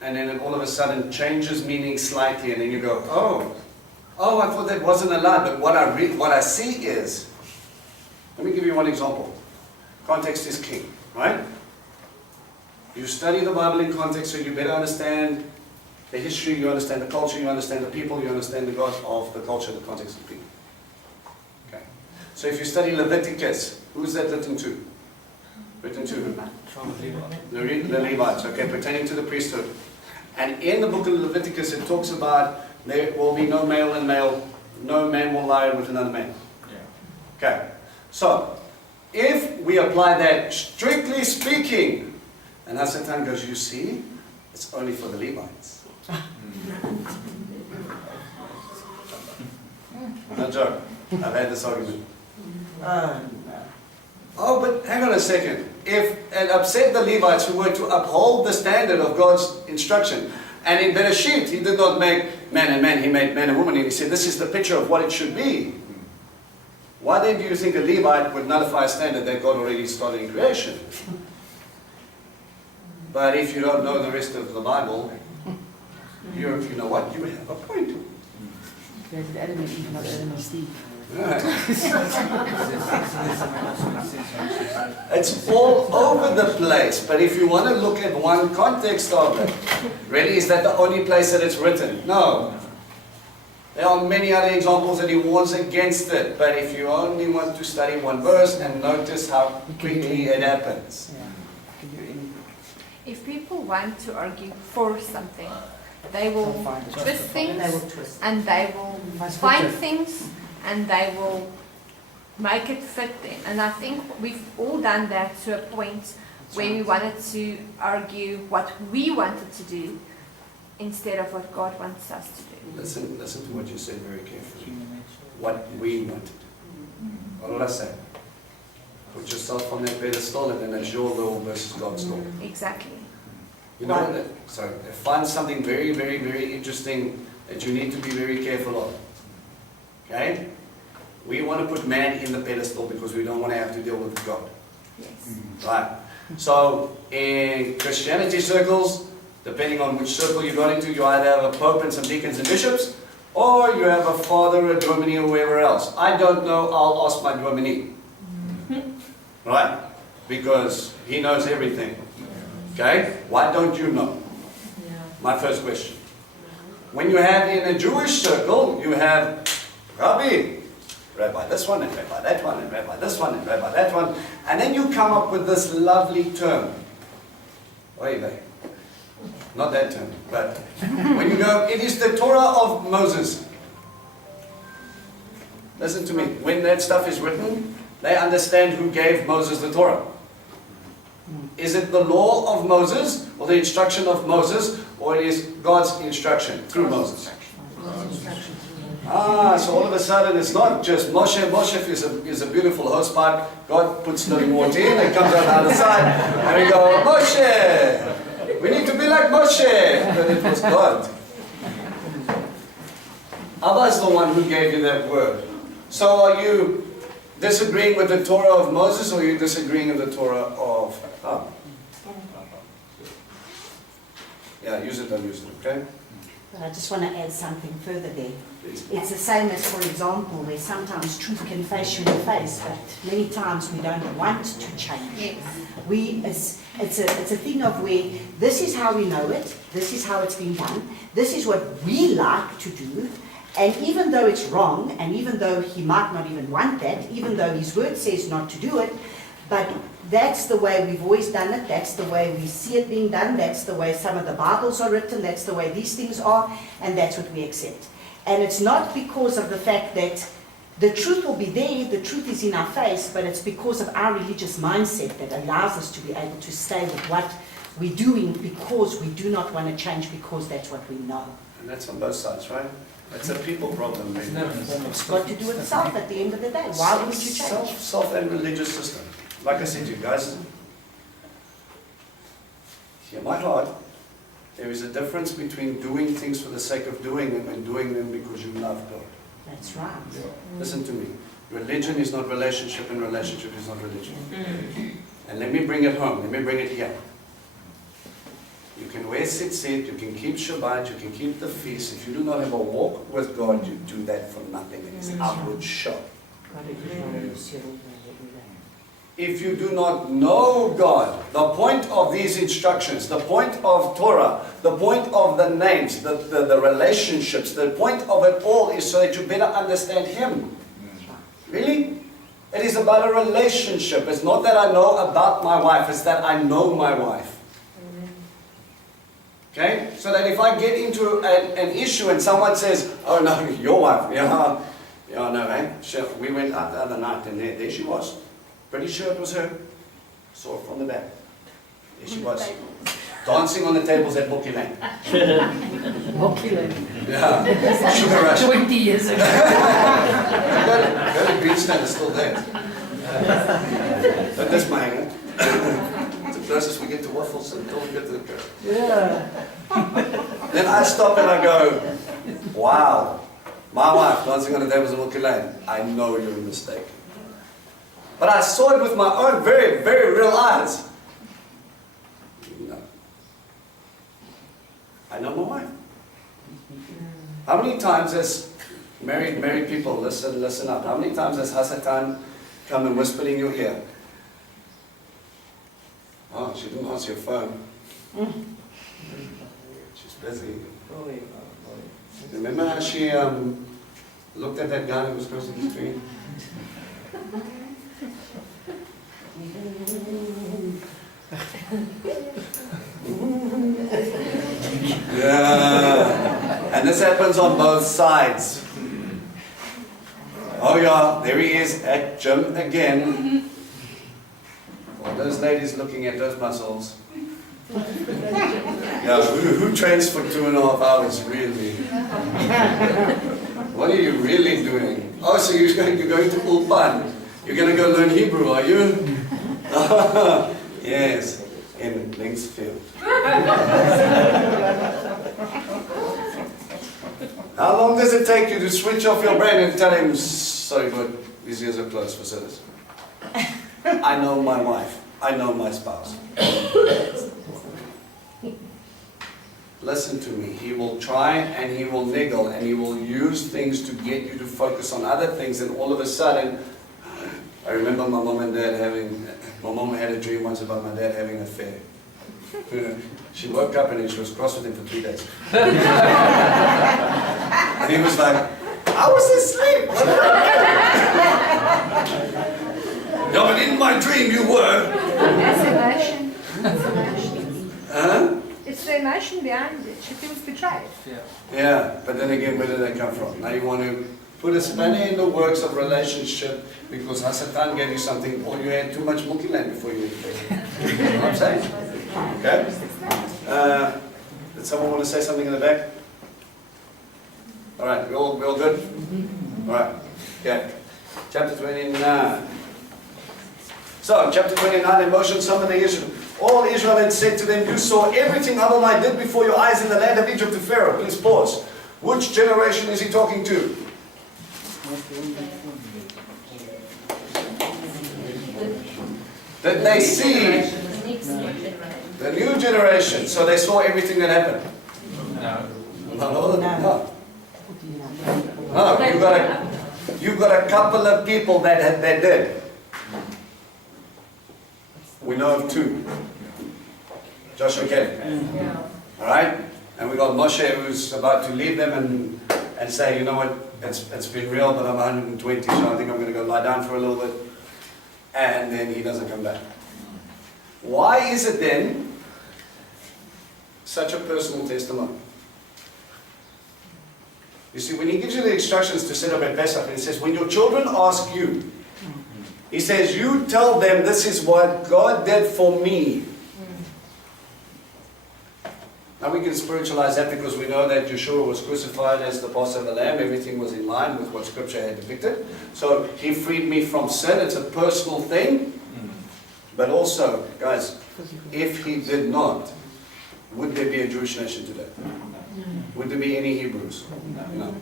And then it all of a sudden changes meaning slightly, and then you go, oh, I thought that wasn't allowed, but what I see is, let me give you one example. Context is king, right? You study the Bible in context so you better understand the history, you understand the culture, you understand the people, you understand the God of the culture, the context of the people. Okay. So if you study Leviticus, who's that written to? Written to who? The Levites, okay, pertaining to the priesthood. And in the book of Leviticus it talks about there will be no male and male, no man will lie with another man. Okay, so if we apply that strictly speaking, and Hasatan goes, you see, it's only for the Levites. No joke, I've had this argument. Oh, but hang on a second. If it upset the Levites who were to uphold the standard of God's instruction, and in Bereshit he did not make man and man, he made man and woman, and he said this is the picture of what it should be. Why then do you think a Levite would nullify a standard that God already started in creation? But if you don't know the rest of the Bible, you know what? You have a point. Created Adam and Eve, not Adam and Steve. Right. It's all over the place, but if you want to look at one context of it, really, is that the only place that it's written? No. There are many other examples that he warns against it, but if you only want to study one verse and notice how quickly it happens. If people want to argue for something, they will twist things, and they will find things, and they will make it fit them. And I think we've all done that to a point where we wanted to argue what we wanted to do instead of what God wants us to do. Listen to what you said very carefully. What we wanted. What did I say? Put yourself on that pedestal, and then that's your law versus God's law. Exactly. You know what? So find something very, very, very interesting that you need to be very careful of. Okay? We want to put man in the pedestal because we don't want to have to deal with God. Yes. Right. So in Christianity circles, depending on which circle you got into, you either have a pope and some deacons and bishops, or you have a father, a dominie, or whoever else. I don't know, I'll ask my dominie. Right? Because he knows everything. Okay? Why don't you know? My first question. When you have in a Jewish circle, you have Rabbi, Rabbi this one, and Rabbi that one, and Rabbi this one, and Rabbi that one, and then you come up with this lovely term. Oy vey. Not that term, but when you go, it is the Torah of Moses. Listen to me. When that stuff is written, they understand who gave Moses the Torah. Is it the law of Moses, or the instruction of Moses, or it is God's instruction through Moses? So all of a sudden it's not just Moshe. Moshe is a beautiful hosepipe. God puts the water in, it comes out the other side, and we go, Moshe! We need to be like Moshe! But it was God. Abba is the one who gave you that word. So are you disagreeing with the Torah of Moses, or are you disagreeing with the Torah of Abba? Yeah, use it, don't use it, okay? But I just want to add something further there. It's the same as, for example, where sometimes truth can face you in the face, but many times we don't want to change. It's a thing of where this is how we know it, this is how it's been done, this is what we like to do, and even though it's wrong, and even though he might not even want that, even though his word says not to do it, but that's the way we've always done it, that's the way we see it being done, that's the way some of the Bibles are written, that's the way these things are, and that's what we accept. And it's not because of the fact that the truth will be there, the truth is in our face, but it's because of our religious mindset that allows us to be able to stay with what we're doing because we do not want to change, because that's what we know. And that's on both sides, right? It's a people problem. It's got to do with self at the end of the day. Why would you change? Self and religious system. Like I said to you guys, hear my heart. There is a difference between doing things for the sake of doing them and doing them because you love God. That's right. Listen to me. Religion is not relationship, and relationship is not religion. And let me bring it home. Let me bring it here. You can wear tzitzit, you can keep Shabbat, you can keep the feast. If you do not have a walk with God, you do that for nothing. It is outward show. If you do not know God, the point of these instructions, the point of Torah, the point of the names, the relationships, the point of it all is so that you better understand Him. Really? It is about a relationship. It's not that I know about my wife, it's that I know my wife. Okay? So that if I get into an issue and someone says, oh no, your wife, no, eh? We went out the other night and there she was. Pretty sure it was her. Saw her from the back. There she was. Dancing on the tables at Moki Lane. Moki Lane. Yeah. Sugar Rush. 20 years ago. Go to Greenstone, it's still there. But that's my hangout. It's the closest we get to waffles until we get to the curb. Yeah. Then I stop and I go, wow, my wife dancing on the tables at Moki Lane. I know you're mistaken. But I saw it with my own very, very real eyes. No. I know my wife. How many times has married people, listen up, how many times has Hasatan come and whispered in your ear? Oh, she didn't answer your phone. She's busy. Remember how she looked at that guy who was crossing the street? Yeah. And this happens on both sides. Oh yeah, there he is at gym again. All those ladies looking at those muscles. Yeah, who trains for 2.5 hours really? What are you really doing? Oh, so you're going to Ulpan. You're going to go learn Hebrew, are you? Yes, in Linksfield. How long does it take you to switch off your brain and tell him, sorry, but these ears are closed for service? I know my wife. I know my spouse. Listen to me. He will try and he will niggle and he will use things to get you to focus on other things, and all of a sudden, I remember my mom and dad my mom had a dream once about my dad having an affair. She woke up and she was cross with him for 3 days. And he was like, I was asleep. What did I do? No, but in my dream you were. That's emotion. That's emotion. Huh? It's the emotion behind it. She feels betrayed. Yeah, but then again, where do they come from? Now you want to put a spanner in the works of relationship because Hasatan gave you something, or you had too much Mookie land before you went to bed. You know what I'm saying? Okay? Did someone want to say something in the back? All right, we all good? All right, okay. Chapter 29. So, chapter 29, in motion summoned the Israel. All Israel had said to them, you saw everything Adonai did before your eyes in the land of Egypt to Pharaoh. Please pause. Which generation is he talking to? Did they see the new generation? So they saw everything that happened? No. You've got a couple of people that did. We know of two. Joshua Kelly. Alright? And we got Moshe who's about to leave them and say, you know what, it's been real, but I'm 120, so I think I'm going to go lie down for a little bit. And then he doesn't come back. Why is it then such a personal testimony? You see, when he gives you the instructions to set up at Pesach, and he says, when your children ask you, he says, you tell them this is what God did for me. Now we can spiritualize that because we know that Yeshua was crucified as the Passover lamb. Everything was in line with what Scripture had depicted. So he freed me from sin. It's a personal thing. But also, guys, if he did not, would there be a Jewish nation today? Would there be any Hebrews? No.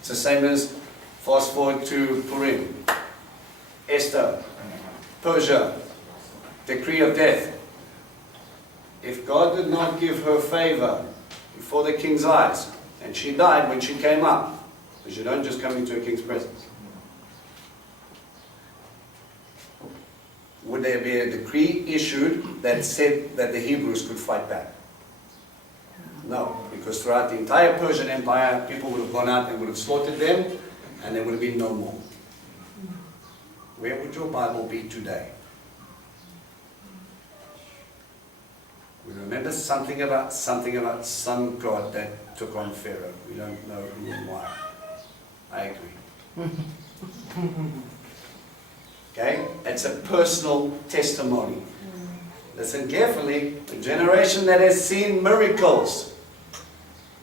It's the same as, fast forward to Purim, Esther, Persia, decree of death. If God did not give her favor before the king's eyes, and she died when she came up, because you don't just come into a king's presence, would there be a decree issued that said that the Hebrews could fight back? No, because throughout the entire Persian Empire, people would have gone out and would have slaughtered them, and there would have been no more. Where would your Bible be today? We remember something about some God that took on Pharaoh. We don't know who and why. I agree. Okay? It's a personal testimony. Listen carefully. The generation that has seen miracles.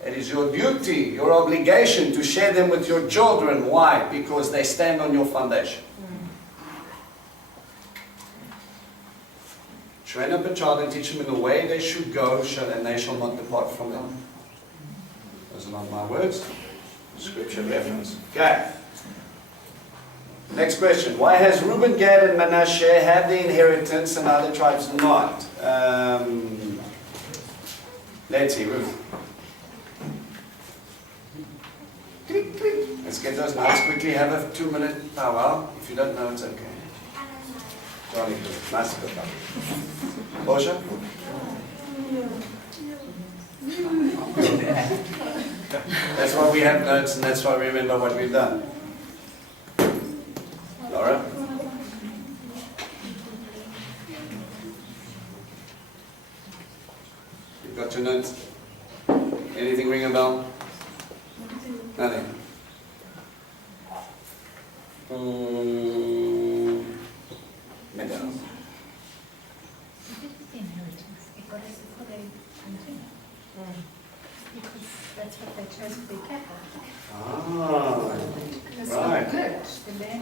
It is your duty, your obligation to share them with your children. Why? Because they stand on your foundation. Train up a child and teach them in the way they should go, and they shall not depart from them. Those are not my words. Scripture reference. Okay. Next question. Why has Reuben, Gad, and Manasseh had the inheritance and other tribes not? Let's see, Ruth. Let's get those notes quickly. Have a 2-minute powwow. If you don't know, it's okay. Johnny, nice to go back. Portia? That's why we have notes and that's why we remember what we've done. Laura? You've got your notes? Anything ring a bell? Nothing. Medal. Because that's what they chose to be capital. Ah, right.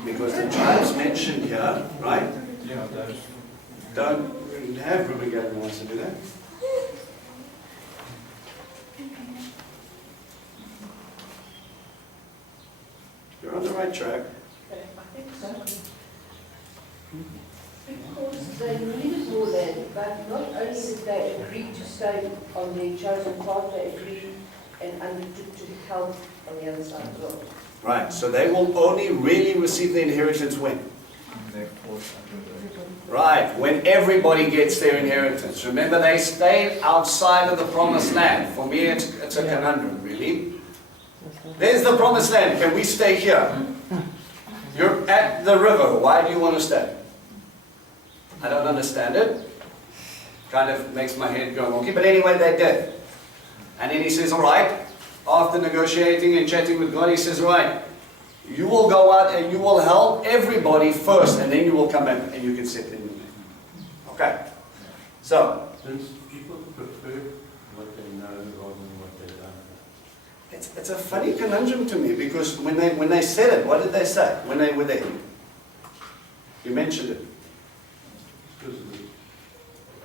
Because the tribes mentioned here, right? Yeah, those. Don't have Reuben, Gad, and Manasseh, do they? You're on the right track. Because they needed more land, but not only did they agree to stay on their chosen path, they agreed and undertook to help on the other side as well. Right, so they will only really receive the inheritance when? Right, when everybody gets their inheritance. Remember, they stayed outside of the promised land. For me, it's a conundrum, really. There's the promised land. Can we stay here? You're at the river. Why do you want to stay? I don't understand it. Kind of makes my head go wonky. But anyway, they did. And then he says, all right, after negotiating and chatting with God, he says, all right, you will go out and you will help everybody first, and then you will come back and you can settle in with me. Okay. So, Since people prefer what they know rather than what they don't know. it's a funny conundrum to me, because when they said it, what did they say when they were there? You mentioned it. Because of the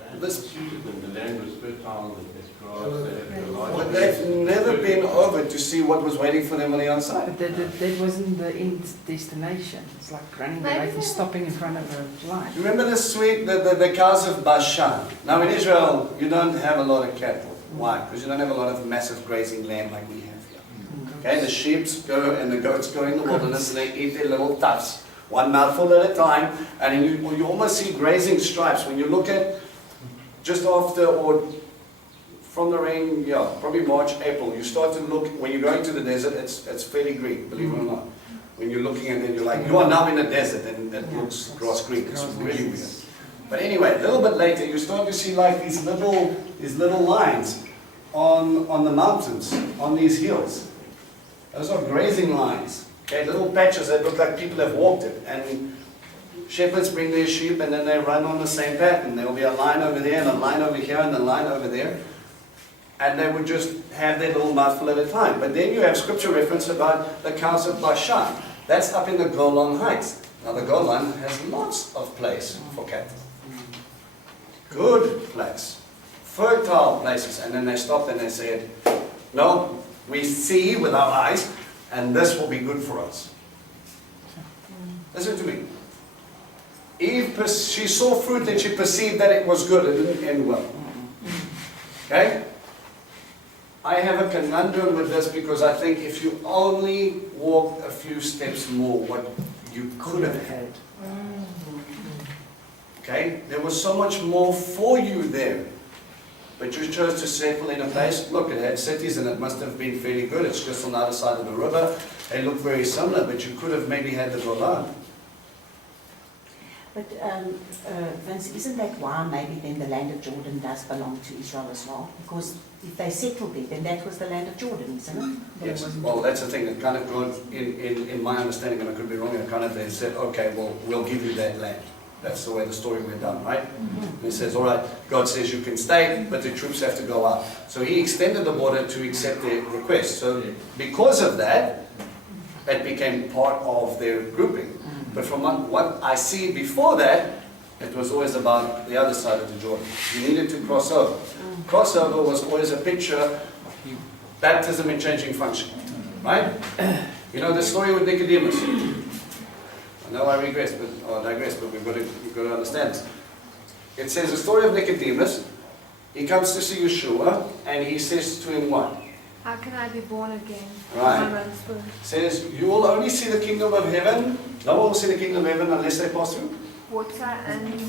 land This- was suited them, the land was fertile, there's grass, they had a But large... they've never been over to see what was waiting for them on the outside. But that wasn't the end destination. It's like running away Maybe from they- stopping in front of a line. You remember the cows of Bashan? Now in Israel, you don't have a lot of cattle. Why? Because you don't have a lot of massive grazing land like we have here. Okay, the sheep go and the goats go in the wilderness and they eat their little tufts, one mouthful at a time, and you almost see grazing stripes. When you look at just after or from the rain, yeah, probably March, April, you start to look, when you go into the desert, it's fairly green, believe it or not. When you're looking at it, you're like, you are now in a desert, and it looks grass green. It's really weird. But anyway, a little bit later, you start to see like these little lines on the mountains, on these hills. Those are grazing lines. Okay, little patches that look like people have walked it. And shepherds bring their sheep and then they run on the same pattern. There will be a line over there and a line over here and a line over there. And they would just have their little mouthful at a time. But then you have scripture reference about the cows of Bashan. That's up in the Golan Heights. Now the Golan has lots of place for cattle. Good place. Fertile places. And then they stopped and they said, no, we see with our eyes, and this will be good for us. Listen to me. Eve, she saw fruit and she perceived that it was good. It didn't end well. Okay? I have a conundrum with this because I think if you only walked a few steps more, what you could have had. Okay? There was so much more for you there. But you chose to settle in a place. Look, it had cities and it must have been fairly good. It's just on the other side of the river. They look very similar, but you could have maybe had the Golan. But Vince, isn't that why maybe then the land of Jordan does belong to Israel as well? Because if they settled there, then that was the land of Jordan, isn't it? Yes. Well, that's the thing that kind of got, in my understanding, and I could be wrong, it kind of they said, okay, well, we'll give you that land. That's the way the story went down, right? And he says, all right, God says you can stay, but the troops have to go out. So he extended the border to accept their request. So because of that, it became part of their grouping. But from what I see before that, it was always about the other side of the Jordan. You needed to cross over. Crossover was always a picture, baptism and changing function, right? You know the story with Nicodemus. I know I digress, but we've got to understand this. It says the story of Nicodemus. He comes to see Yeshua, and he says to him what? How can I be born again? Right. My mother's womb. Says, you will only see the kingdom of heaven. No one will see the kingdom of heaven unless they pass through Water and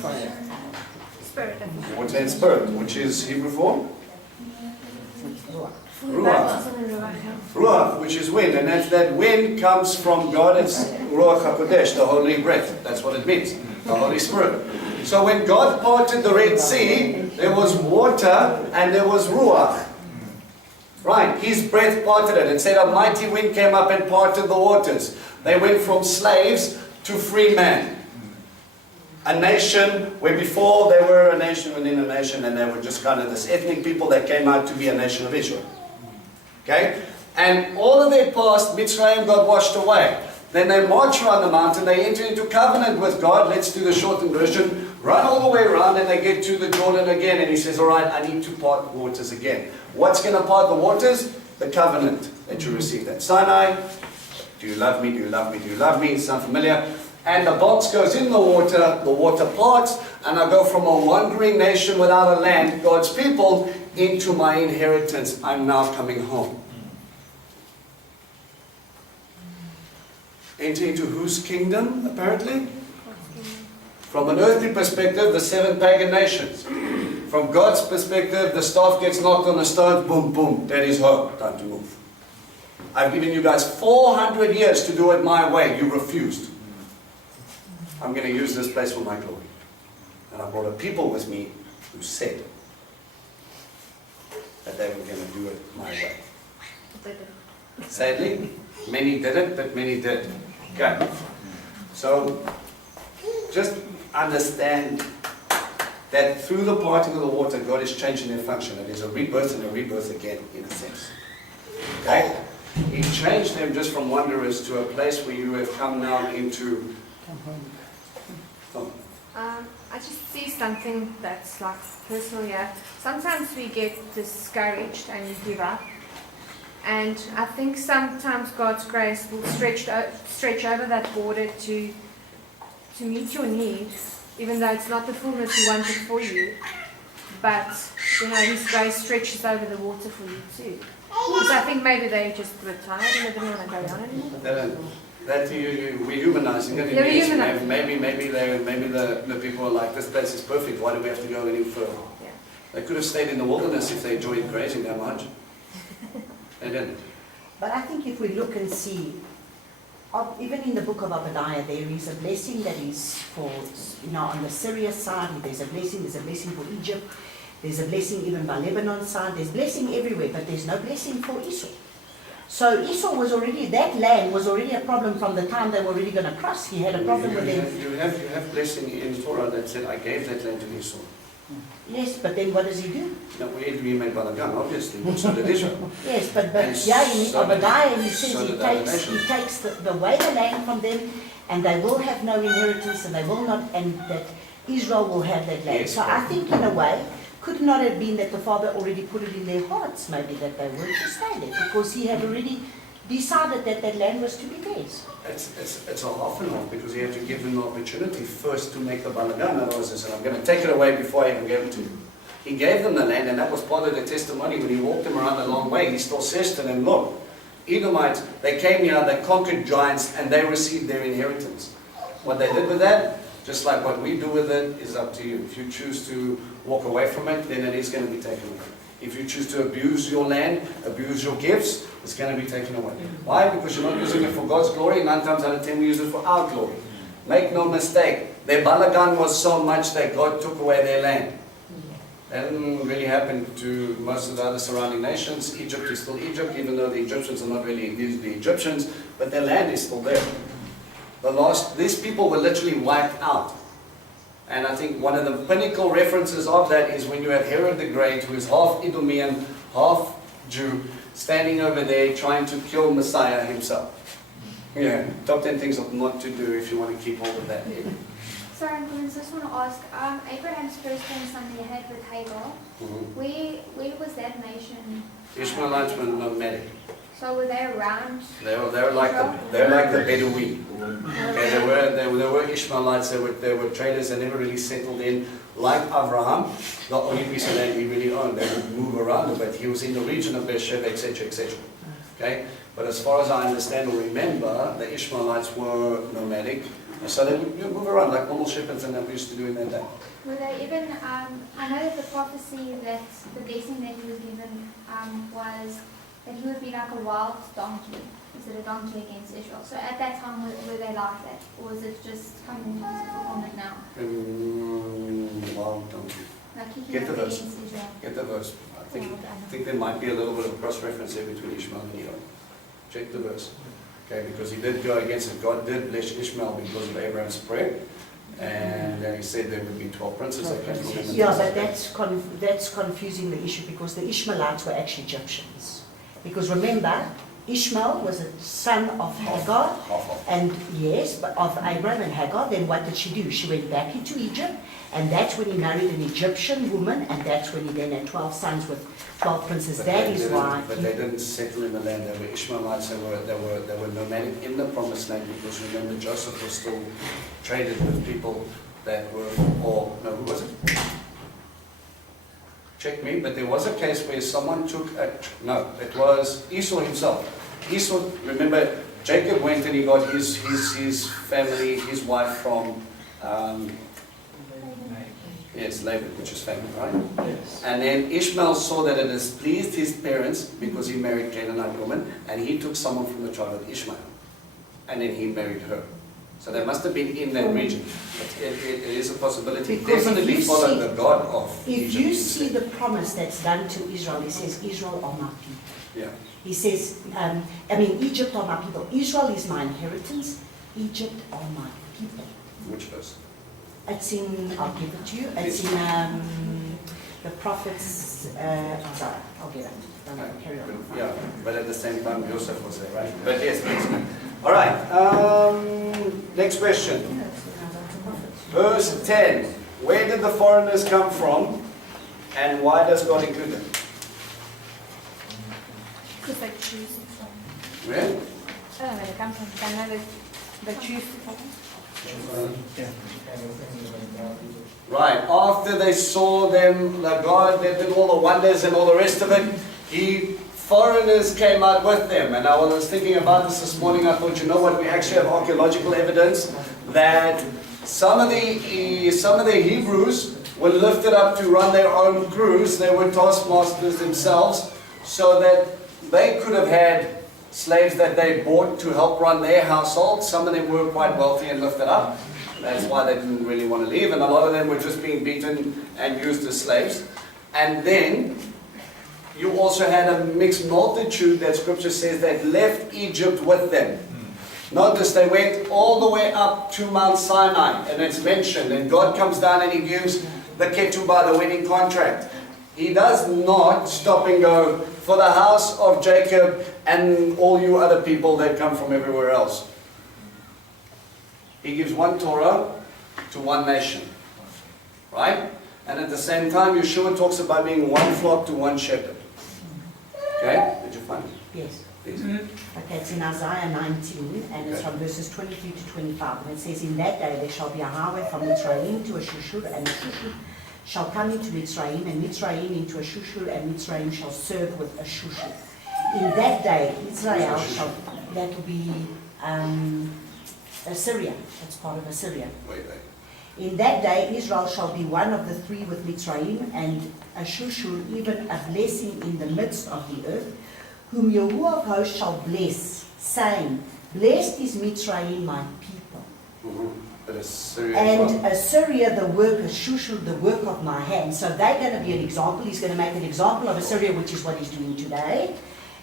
spirit. I think. water and spirit, which is Hebrew form? Ruach. Baptism in Ruach. Ruach, which is wind, and that wind comes from God. It's Ruach HaKodesh, the holy breath. That's what it means, the Holy Spirit. So when God parted the Red Sea, there was water and there was Ruach. Right, His breath parted it. It said a mighty wind came up and parted the waters. They went from slaves to free men. A nation where before they were a nation within a nation, and they were just kind of this ethnic people that came out to be a nation of Israel. Okay? And all of their past, Mitzrayim got washed away. Then they march around the mountain, they enter into covenant with God. Let's do the shortened version. Run all the way around and they get to the Jordan again. And he says, all right, I need to part the waters again. What's going to part the waters? The covenant that you received at Sinai. Do you love me? Do you love me? Do you love me? Sound familiar? And the box goes in the water parts, and I go from a wandering nation without a land, God's people, into my inheritance. I'm now coming home. Enter into whose kingdom, apparently? From an earthly perspective, the 7 pagan nations. From God's perspective, the staff gets knocked on the stone, boom, boom, that is home, time to move. I've given you guys 400 years to do it my way, you refused. I'm going to use this place for my glory. And I brought a people with me who said that they were going to do it my way. They did. Sadly, many didn't, but many did. Okay. So, just understand that through the parting of the water, God is changing their function. It is a rebirth and a rebirth again, in a sense. Okay? He changed them just from wanderers to a place where you have come now into... I just see something that's like personal here. Sometimes we get discouraged and we give up. And I think sometimes God's grace will stretch over that border to meet your need, even though it's not the fullness He wanted for you. But, you know, His grace stretches over the water for you too. Because I think maybe they just were tired and they didn't want to carry on anymore. We're humanizing it. Yeah, we're humanizing. Maybe the people are like, this place is perfect, why do we have to go any further? Yeah. They could have stayed in the wilderness if they enjoyed grazing that much. They didn't. But I think if we look and see, even in the book of Obadiah, there is a blessing that is for, you know, on the Syria side, there's a blessing for Egypt, there's a blessing even by Lebanon's side, there's blessing everywhere, but there's no blessing for Esau. So Esau was already, that land was already a problem from the time they were already going to cross. He had a problem with them. You have blessing in Torah that said, I gave that land to Esau. Yes, but then what does he do? No, we made Balagan, obviously, but so did Israel. Yes, but And yeah, in so Obadiah he says so he did other takes nations. away the land from them, and they will have no inheritance, and they will not, and that Israel will have that land. Yes, so I think in a way, could not have been that the Father already put it in their hearts, maybe that they were to stay there, because He had already decided that that land was to be theirs. It's a half and half, because you have to give them the opportunity first to make the Balagan. Otherwise, they said, I'm going to take it away before I even gave it to you. He gave them the land, and that was part of the testimony. When He walked them around the long way, He still says to them, look, Edomites, they came here, they conquered giants, and they received their inheritance. What they did with that, just like what we do with it, is up to you. If you choose to walk away from it, then it is going to be taken away. If you choose to abuse your land, abuse your gifts, it's going to be taken away. Why? Because you're not using it for God's glory. 9 times out of 10 we use it for our glory. Make no mistake, their Balagan was so much that God took away their land. That didn't really happen to most of the other surrounding nations. Egypt is still Egypt, even though the Egyptians are not really the Egyptians, but their land is still there. These people were literally wiped out. And I think one of the pinnacle references of that is when you have Herod the Great, who is half Idumean, half Jew, standing over there trying to kill Messiah himself. Yeah, top 10 things not to do if you want to keep hold of that. Sorry, I just want to ask, Abraham's first son he had with Hagar, where was that nation? Ishmaelites were nomadic. So were they around? They were like the Bedouin. Okay, they were Ishmaelites. They were traders. They never really settled in like Abraham. The only piece of land he really owned. They would move around a bit. He was in the region of Beersheba, etc., etc. Okay, but as far as I understand or remember, the Ishmaelites were nomadic, so they would move around like normal shepherds, and that we used to do in that day. Were they even? I know that the prophecy that the blessing that he was given was that he would be like a wild donkey, instead of a donkey against Israel. So at that time, were they like that? Or was it just coming into fulfillment now? Wild donkey. Like Get the verse. against Israel. Get the verse. I think there might be a little bit of cross-reference there between Ishmael and Edom. Check the verse. Okay, because he did go against it. God did bless Ishmael because of Abraham's prayer. And then he said there would be 12 princes that came from him. Yeah, but that's confusing the issue, because the Ishmaelites were actually Egyptians. Because remember, Ishmael was a son of Hagar, and yes, but of Abraham and Hagar. Then what did she do? She went back into Egypt, and that's when he married an Egyptian woman, and that's when he then had 12 sons with 12 princes. That is why. But they didn't settle in the land. They were Ishmaelites. They were nomadic in the promised land, because remember Joseph was still traded with people that were, or no, who was it? Check me, but there was a case where someone took no, it was Esau himself. Esau, remember, Jacob went and he got his family, his wife from, yes, Laban, which is family, right? Yes. And then Ishmael saw that it displeased his parents because he married Canaanite woman, and he took someone from the tribe of Ishmael, and then he married her. So they must have been in that region. It is a possibility. Because if Definitely you follow see- the God of If Egypt. you see the promise that's done to Israel, he says, Israel are my people. Yeah. He says, Egypt are my people. Israel is my inheritance. Egypt are my people. Which verse? It's in, I'll give it to you, it's in the prophets, Isaiah. I'll get it. Don't carry on. Yeah, but at the same time, Joseph was there, right? But yes, please. All right. Next question. Verse 10. Where did the foreigners come from, and why does God include them? Because they choose. Where? I don't know where they come from. They know that they choose to follow. Right. After they saw them, the God that did all the wonders and all the rest of it, foreigners came out with them. And I was thinking about this morning. I thought, you know what? We actually have archaeological evidence that some of the Hebrews were lifted up to run their own crews. They were taskmasters themselves, so that they could have had slaves that they bought to help run their household. Some of them were quite wealthy and lifted up. That's why they didn't really want to leave. And a lot of them were just being beaten and used as slaves. And then you also had a mixed multitude that Scripture says that left Egypt with them. Notice they went all the way up to Mount Sinai, and it's mentioned. And God comes down and He gives the ketubah, the wedding contract. He does not stop and go, for the house of Jacob and all you other people that come from everywhere else. He gives one Torah to one nation. Right? And at the same time, Yeshua talks about being one flock to one shepherd. Okay? Did you find it? Yes. Please. Okay, it's in Isaiah 19, and it's from verses 23 to 25. And it says, in that day there shall be a highway from Mitzrayim to Ashur, and Ashur shall come into Mitzrayim, and Mitzrayim into Ashur, and Mitzrayim shall serve with Ashur. In that day, Israel shall, that will be Assyria. That's part of Assyria. Wait. In that day, Israel shall be one of the three with Mitzrayim, and Ashur, even a blessing in the midst of the earth, whom Yahuwah of hosts shall bless, saying, blessed is Mitzrayim, my people. But Assyria And Assyria, the work, Ashur, the work of my hand. So they're going to be an example. He's going to make an example of Assyria, which is what he's doing today.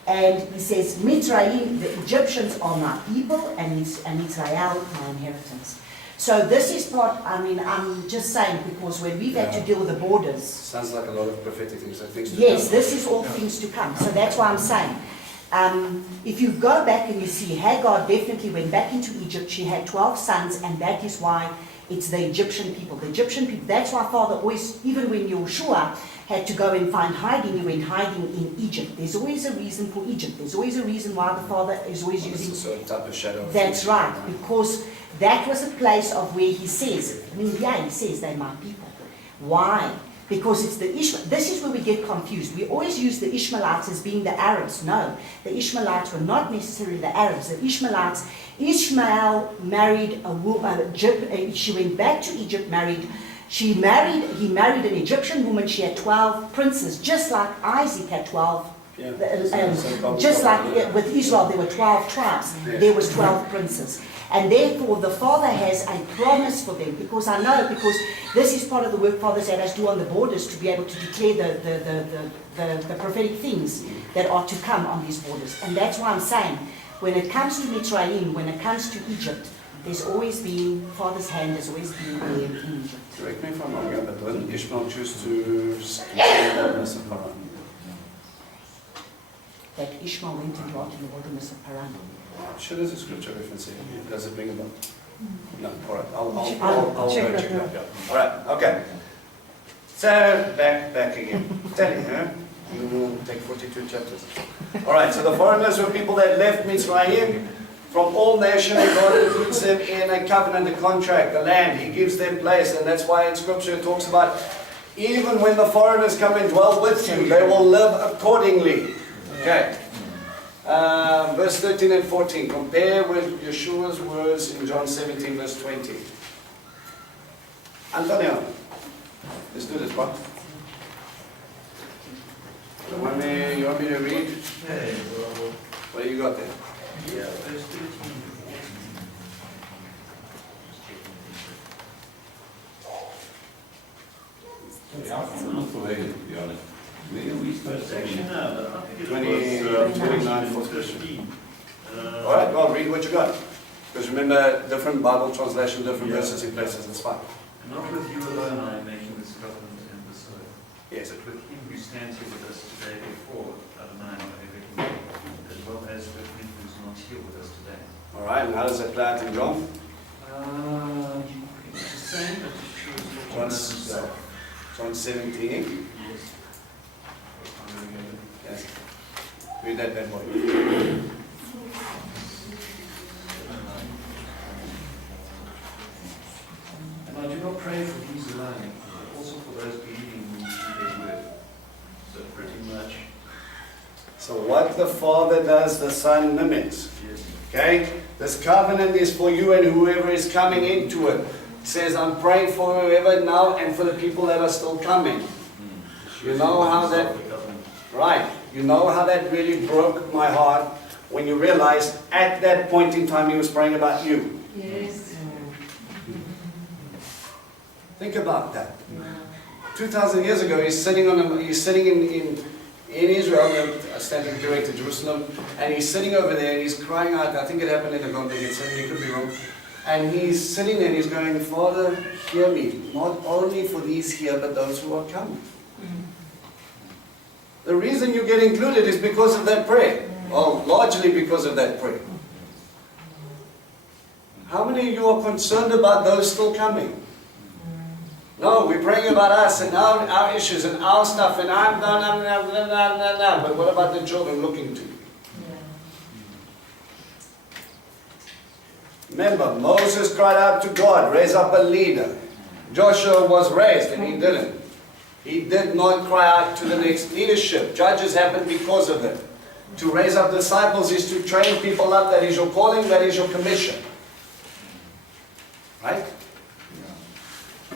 And he says, Mitzrayim, the Egyptians are my people, and Israel, my inheritance. So this is part, I'm just saying, because when we've had to deal with the borders. sounds like a lot of prophetic things. Yes, this is all things to come. So that's why I'm saying, if you go back and you see, Hagar definitely went back into Egypt. She had 12 sons, and that is why it's the Egyptian people. The Egyptian people, that's why Father always, even when Yeshua had to go and find hiding, he went hiding in Egypt. There's always a reason for Egypt. There's always a reason why the Father is always using... It's a certain type of shadow. That's right, because that was a place of where he says, he says they're my people. Why? Because it's the Ishmael. This is where we get confused. We always use the Ishmaelites as being the Arabs. No, the Ishmaelites were not necessarily the Arabs. The Ishmaelites, Ishmael married a woman, she went back to Egypt, he married an Egyptian woman. She had 12 princes, just like Isaac had 12. Just like with Israel, there were 12 tribes. There was 12 princes. And therefore, the Father has a promise for them, because this is part of the work fathers had us do on the borders, to be able to declare the prophetic things that are to come on these borders. And that's why I'm saying, when it comes to Mitzrayim, when it comes to Egypt, there's always been, Father's hand has always been there in Egypt. Correct me if I'm wrong, but didn't Ishmael choose to stay in the wilderness of Paran? That Ishmael went and dwelt in the wilderness of Paran. Sure, there's a scripture reference here. Does it ring a bell? No, all right. I'll check go it check out. it out. All right, okay. So, back again. Tell you, you will take 42 chapters. All right, so the foreigners were people that left Mitzrayim from all nations. God includes them in a covenant, a contract, the land. He gives them place, and that's why in Scripture it talks about even when the foreigners come and dwell with you, they will live accordingly. Okay. Verse 13 and 14. Compare with Yeshua's words in John 17, verse 20. Antonio, let's do this, bro. You want me to read? What do you got there? Yeah, verse 13. wagon, to be honest. Where are we supposed to be? 29, 15. All right, well, read what you got. Because remember, different Bible translation, different verses in places, it's fine. Not with you alone I am making this covenant in the soul. Yes. But with him who stands here with us today before Adonai on every kingdom, as well as with him who is not here with us today. All right, and how does that play out in John? It's the same, but it shows John 17. Yes. Read that bad boy. And I do not pray for these alone, but also for those believing who receive their word. So pretty much. So what the Father does, the Son mimics. Yes. Okay? This covenant is for you and whoever is coming into it. It says, I'm praying for whoever now and for the people that are still coming. You know how that, right, you know how that really broke my heart when you realized at that point in time he was praying about you. Yes. Think about that. 2,000 years ago, he's sitting in Israel, standing directed to Jerusalem, and he's sitting over there and he's crying out. I think it happened in the Garden of Gethsemane, he could be wrong. And he's sitting there and he's going, Father, hear me, not only for these here, but those who are coming. The reason you get included is because of that prayer. Well, largely because of that prayer. How many of you are concerned about those still coming? No, we're praying about us and our issues and our stuff and I'm done, but what about the children looking to you? Remember, Moses cried out to God, raise up a leader. Joshua was raised and he didn't. He did not cry out to the next leadership. Judges happened because of it. To raise up disciples is to train people up. That is your calling, that is your commission. Right?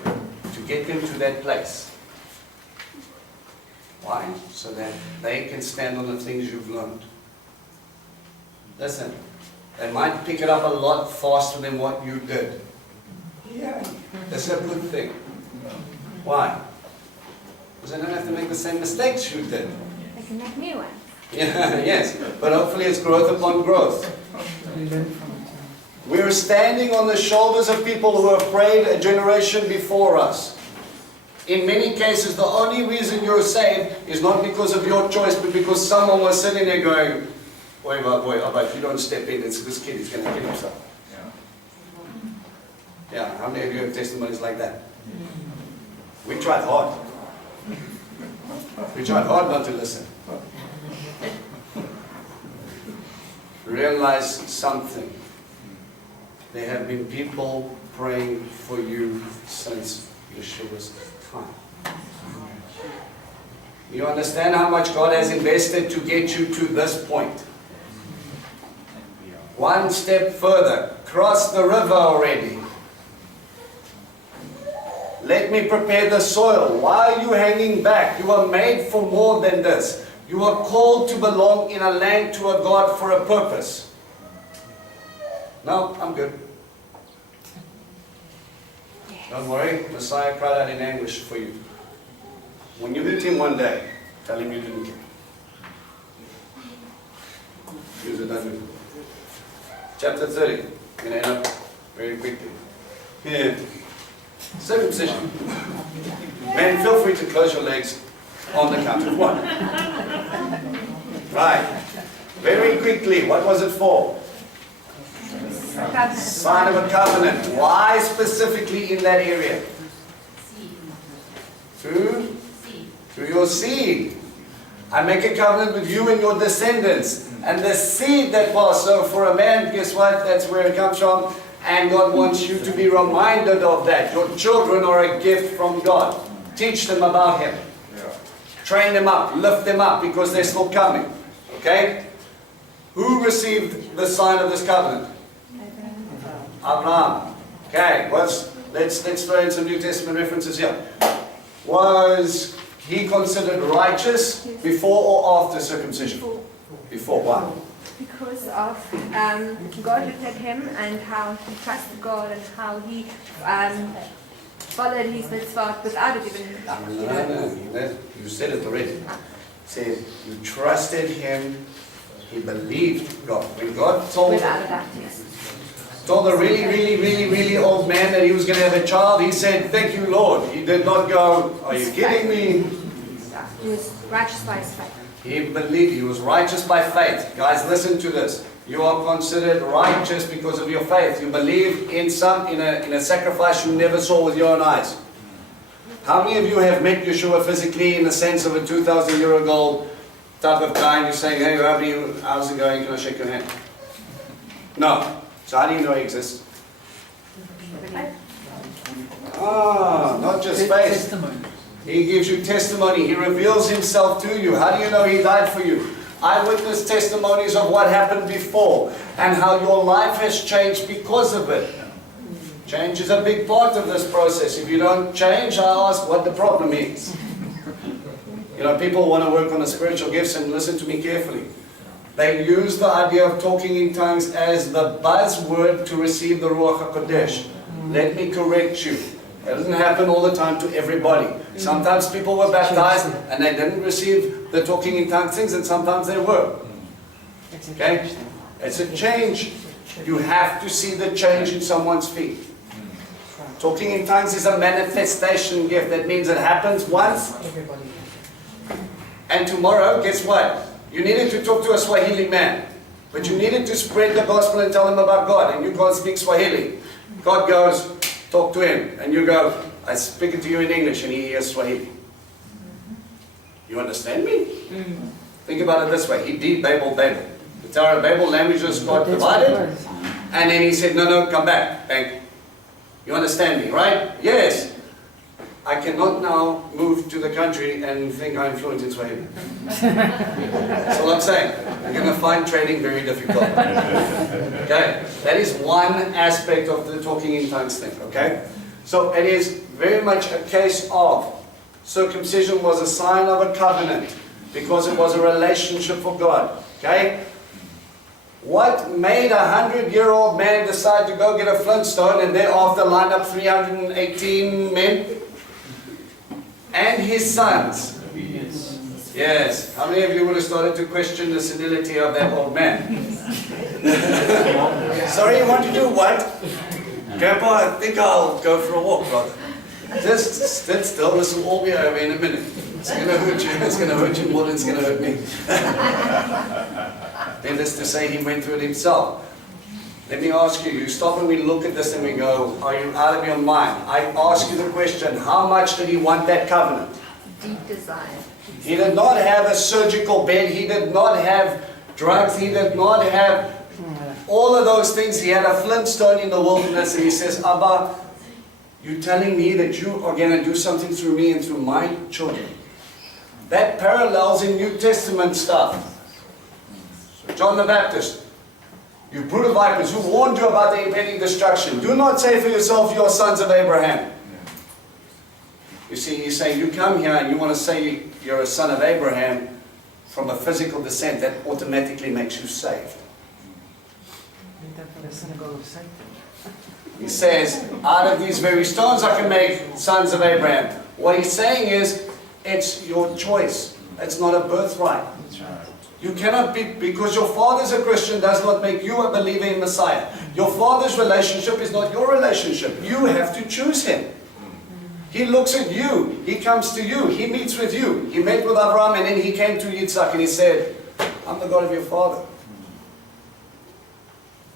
To get them to that place. Why? So that they can stand on the things you've learned. Listen, they might pick it up a lot faster than what you did. Yeah, that's a good thing. Why? Because they don't have to make the same mistakes you did. They can make new ones. Yeah, yes, but hopefully it's growth upon growth. We're standing on the shoulders of people who have prayed a generation before us. In many cases, the only reason you're saved is not because of your choice, but because someone was sitting there going, boy, but if you don't step in, it's this kid, he's going to kill himself. Yeah, how many of you have testimonies like that? We tried hard. We tried hard not to listen. Realize something. There have been people praying for you since Yeshua's time. You understand how much God has invested to get you to this point? One step further. Cross the river already. Let me prepare the soil. Why are you hanging back? You are made for more than this. You are called to belong in a land to a God for a purpose. No, I'm good. Don't worry, Messiah cried out in anguish for you. When you meet him one day, tell him you didn't care. Use it, don't do it. Chapter 30. I'm going to end up very quickly. Yeah. Circumcision. Man, feel free to close your legs on the count of one. Right. Very quickly, what was it for? Sign of a covenant. Why specifically in that area? Through your seed. I make a covenant with you and your descendants. And the seed that was, so for a man, guess what? That's where it comes from. And God wants you to be reminded of that. Your children are a gift from God. Teach them about Him. Train them up, lift them up, because they're still coming. Okay? Who received the sign of this covenant? Abraham. Okay, let's throw in some New Testament references here. Was he considered righteous before or after circumcision? Before. Why? Because of God looked at him and how he trusted God and how he followed his mitzvah without a given, No, you said it already. It said you trusted him, he believed God. When God told without a doubt, yes. told the really old man that he was going to have a child, he said, "Thank you, Lord." He did not go, "Are you kidding me?" He was righteous by his faith. He believed, he was righteous by faith. Guys, listen to this. You are considered righteous because of your faith. You believe in a sacrifice you never saw with your own eyes. How many of you have met Yeshua physically in the sense of a 2,000 euro gold type of guy and you're saying, "Hey, how's it going? Can I shake your hand?" No. So how do you know he exists? Not just faith. Testimony. He gives you testimony. He reveals himself to you. How do you know he died for you? Eyewitness testimonies of what happened before and how your life has changed because of it. Change is a big part of this process. If you don't change, I ask what the problem is. You know, people want to work on the spiritual gifts, and listen to me carefully. They use the idea of talking in tongues as the buzzword to receive the Ruach HaKodesh. Let me correct you. It doesn't happen all the time to everybody. Sometimes people were baptized and they didn't receive the talking in tongues things, and sometimes they were. Okay? It's a change. You have to see the change in someone's feet. Talking in tongues is a manifestation gift. That means it happens once, and tomorrow, guess what? You needed to talk to a Swahili man, but you needed to spread the gospel and tell him about God, and you can't speak Swahili. God goes, talk to him, and you go, I speak it to you in English, and he hears Swahili. You understand me? Think about it this way. He did Babel. The Tower of Babel languages got divided, and then he said, no, come back. Thank. You understand me, right? Yes. I cannot now move to the country and think I'm fluent in Swahili. That's all I'm saying. You're going to find trading very difficult. Okay? That is one aspect of the talking in tongues thing. Okay? So it is very much a case of circumcision was a sign of a covenant because it was a relationship for God. Okay? What made a 100-year-old man decide to go get a flintstone and thereafter line up 318 men? And his sons. Yes. How many of you would have started to question the senility of that old man? Sorry, you want to do what? Grandpa, I think I'll go for a walk, brother. Just sit still, this will all be over in a minute. It's going to hurt you. It's going to hurt you more than it's going to hurt me. Needless to say, he went through it himself. Let me ask you, you stop and we look at this and we go, are you out of your mind? I ask you the question, how much did he want that covenant? Deep desire. He did not have a surgical bed, he did not have drugs, he did not have all of those things. He had a flintstone in the wilderness, and he says, Abba, you're telling me that you are going to do something through me and through my children. That parallels in New Testament stuff. John the Baptist. You brood of vipers, who warned you about the impending destruction. Do not say for yourself, you are sons of Abraham. You see, he's saying, you come here and you want to say you're a son of Abraham from a physical descent, that automatically makes you saved. He says, out of these very stones I can make sons of Abraham. What he's saying is, it's your choice. It's not a birthright. You cannot be, because your father's a Christian does not make you a believer in Messiah. Your father's relationship is not your relationship. You have to choose him. He looks at you. He comes to you. He meets with you. He met with Abraham, and then he came to Yitzhak and he said, I'm the God of your father.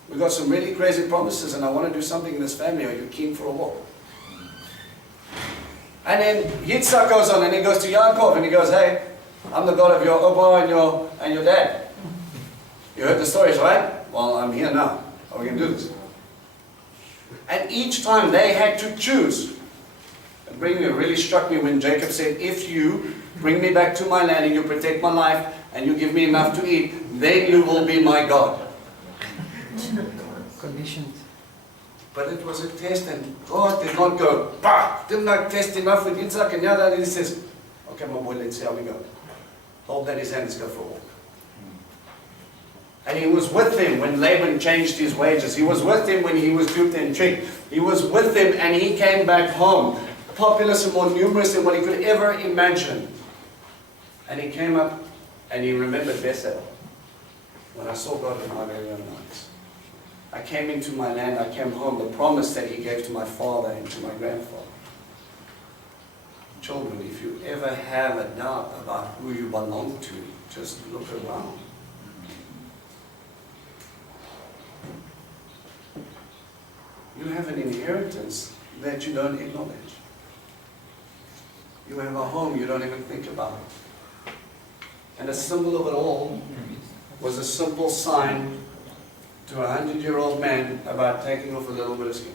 We've got some really crazy promises and I want to do something in this family. Are you keen for a walk? And then Yitzhak goes on and he goes to Yaakov and he goes, hey, I'm the God of your Opa and your dad. You heard the stories, right? Well, I'm here now. How are we going to do this? And each time they had to choose. It really struck me when Jacob said, if you bring me back to my land and you protect my life and you give me enough to eat, then you will be my God. Conditions. But it was a test, and God did not go, bah! Did not test enough with Yitzhak, and now he says, okay, my boy, let's see how we go. Hold that his hand, let's go for a walk. And he was with him when Laban changed his wages. He was with him when he was duped and tricked. He was with him and he came back home. populous and more numerous than what he could ever imagine. And he came up and he remembered Bethel. When I saw God with my very own eyes. I came into my land, I came home, the promise that he gave to my father and to my grandfather. Children, if you ever have a doubt about who you belong to, just look around. You have an inheritance that you don't acknowledge. You have a home you don't even think about. And a symbol of it all was a simple sign to a 100-year-old man about taking off a little bit of skin.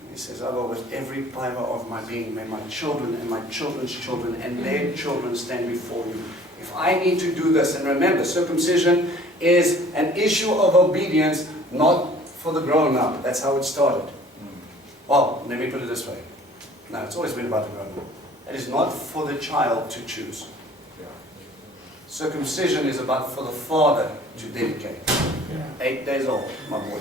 And he says, Abba, with every fiber of my being, may my children and my children's children and their children stand before you. If I need to do this, and remember, circumcision is an issue of obedience, not for the grown-up. That's how it started. Well, let me put it this way. No, it's always been about the grown-up. It is not for the child to choose. Circumcision is about for the father to dedicate. 8 days old, my boy.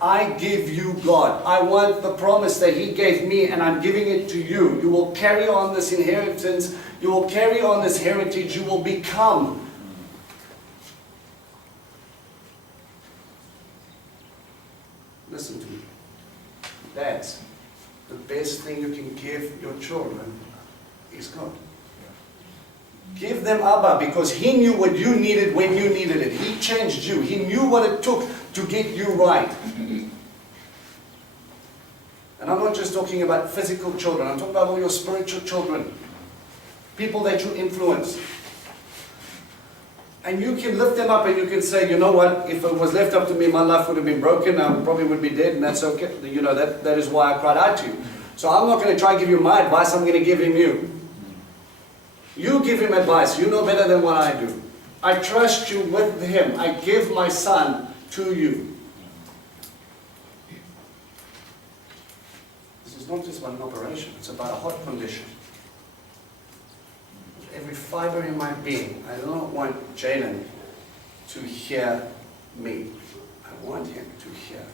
I give you God. I want the promise that he gave me and I'm giving it to you. You will carry on this inheritance. You will carry on this heritage. You will become. Listen to me. Dads, the best thing you can give your children is God. Give them Abba because he knew what you needed when you needed it. He changed you. He knew what it took to get you right. And I'm not just talking about physical children. I'm talking about all your spiritual children. People that you influence. And you can lift them up and you can say, you know what, if it was left up to me, my life would have been broken. I probably would be dead, and that's okay. You know, that is why I cried out to you. So I'm not going to try and give you my advice. I'm going to give him you. You give him advice. You know better than what I do. I trust you with him. I give my son to you. This is not just about an operation. It's about a heart condition. Every fiber in my being. I don't want Jalen to hear me. I want him to hear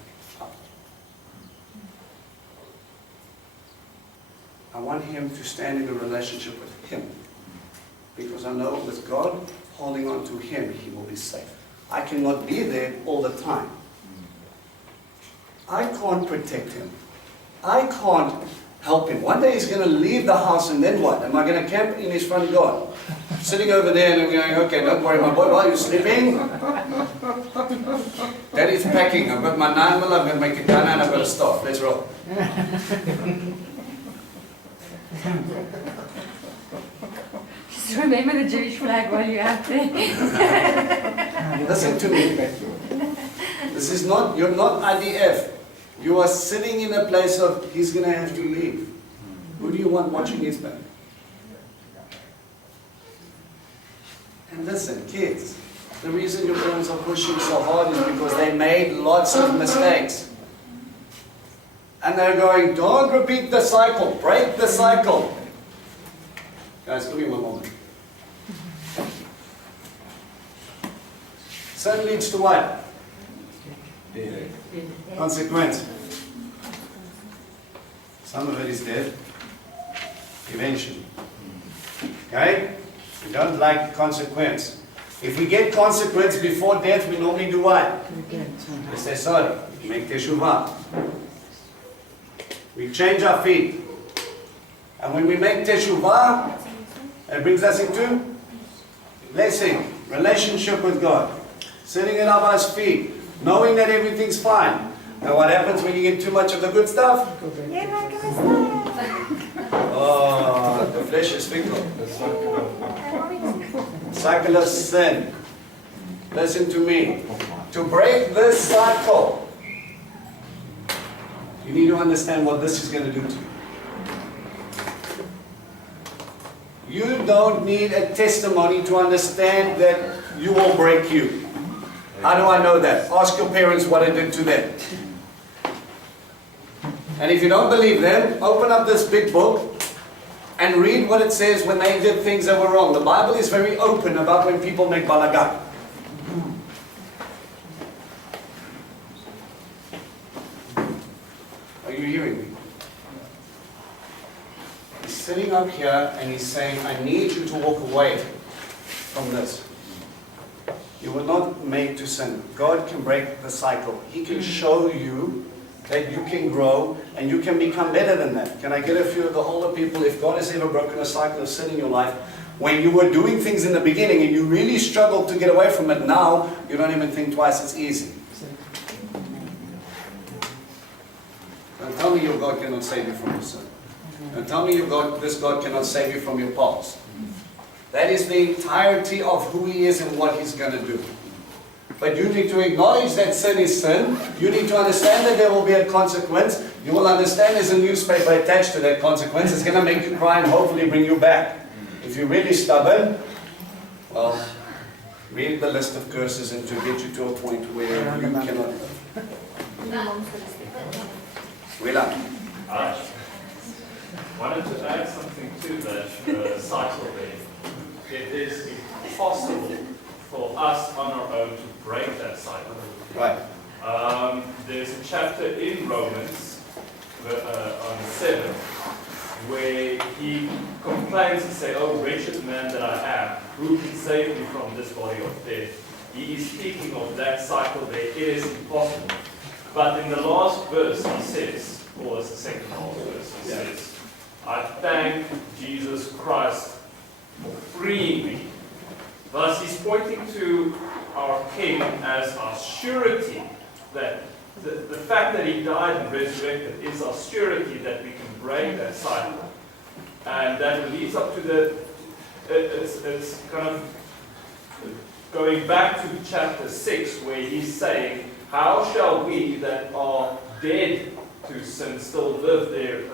up. I want him to stand in a relationship with him. Because I know with God holding on to him, he will be safe. I cannot be there all the time. I can't protect him. I can't help him. One day he's going to leave the house, and then what? Am I going to camp in his front yard? Sitting over there and I'm going, okay, don't worry, my boy, while you're sleeping, Daddy's packing. I've got my 9mm, I'm going to make a gun, and I've got a staff. Let's roll. Just remember the Jewish flag while you're out there. Listen to me. This is not, you're not IDF. You are sitting in a place of, he's going to have to leave. Who do you want watching his back? And listen, kids, the reason your parents are pushing so hard is because they made lots of mistakes. And they're going, don't repeat the cycle, break the cycle. Guys, give me one moment. Sin leads to what? Consequence. Some of it is death. Eventually. Okay? We don't like consequence. If we get consequence before death, we normally do what? We say sorry. We make teshuvah. We change our feet. And when we make teshuvah, it brings us into blessing, relationship with God. Sitting at Abba's feet, knowing that everything's fine. And what happens when you get too much of the good stuff? Oh, the flesh is fickle. Cycle of sin. Listen to me. To break this cycle, you need to understand what this is going to do to you. You don't need a testimony to understand that you will break you. How do I know that? Ask your parents what it did to them. And if you don't believe them, open up this big book and read what it says when they did things that were wrong. The Bible is very open about when people make balagan. Are you hearing me? He's sitting up here and he's saying, I need you to walk away from this. You were not made to sin. God can break the cycle. He can show you that you can grow and you can become better than that. Can I get a few of the older people, if God has ever broken a cycle of sin in your life, when you were doing things in the beginning and you really struggled to get away from it, now you don't even think twice, it's easy. Don't tell me your God cannot save you from your sin. Don't tell me this God cannot save you from your past. That is the entirety of who He is and what He's going to do. But you need to acknowledge that sin is sin. You need to understand that there will be a consequence. You will understand there's a newspaper attached to that consequence. It's going to make you cry and hopefully bring you back. If you're really stubborn, well, read the list of curses and to get you to a point where you cannot live. Willa. I wanted to add something to that cycle there. It is impossible for us on our own to break that cycle. Right. There's a chapter in Romans on 7 where he complains and says, "Oh, wretched man that I am, who can save me from this body of death?" He is speaking of that cycle there. It is impossible. But in the last verse he says, or it's the second last verse, he says, "I thank Jesus Christ for freeing me." Thus he's pointing to our King as our surety, that the fact that He died and resurrected is our surety that we can break that cycle. And that leads up to it's kind of going back to chapter 6 where he's saying, how shall we that are dead to sin still live there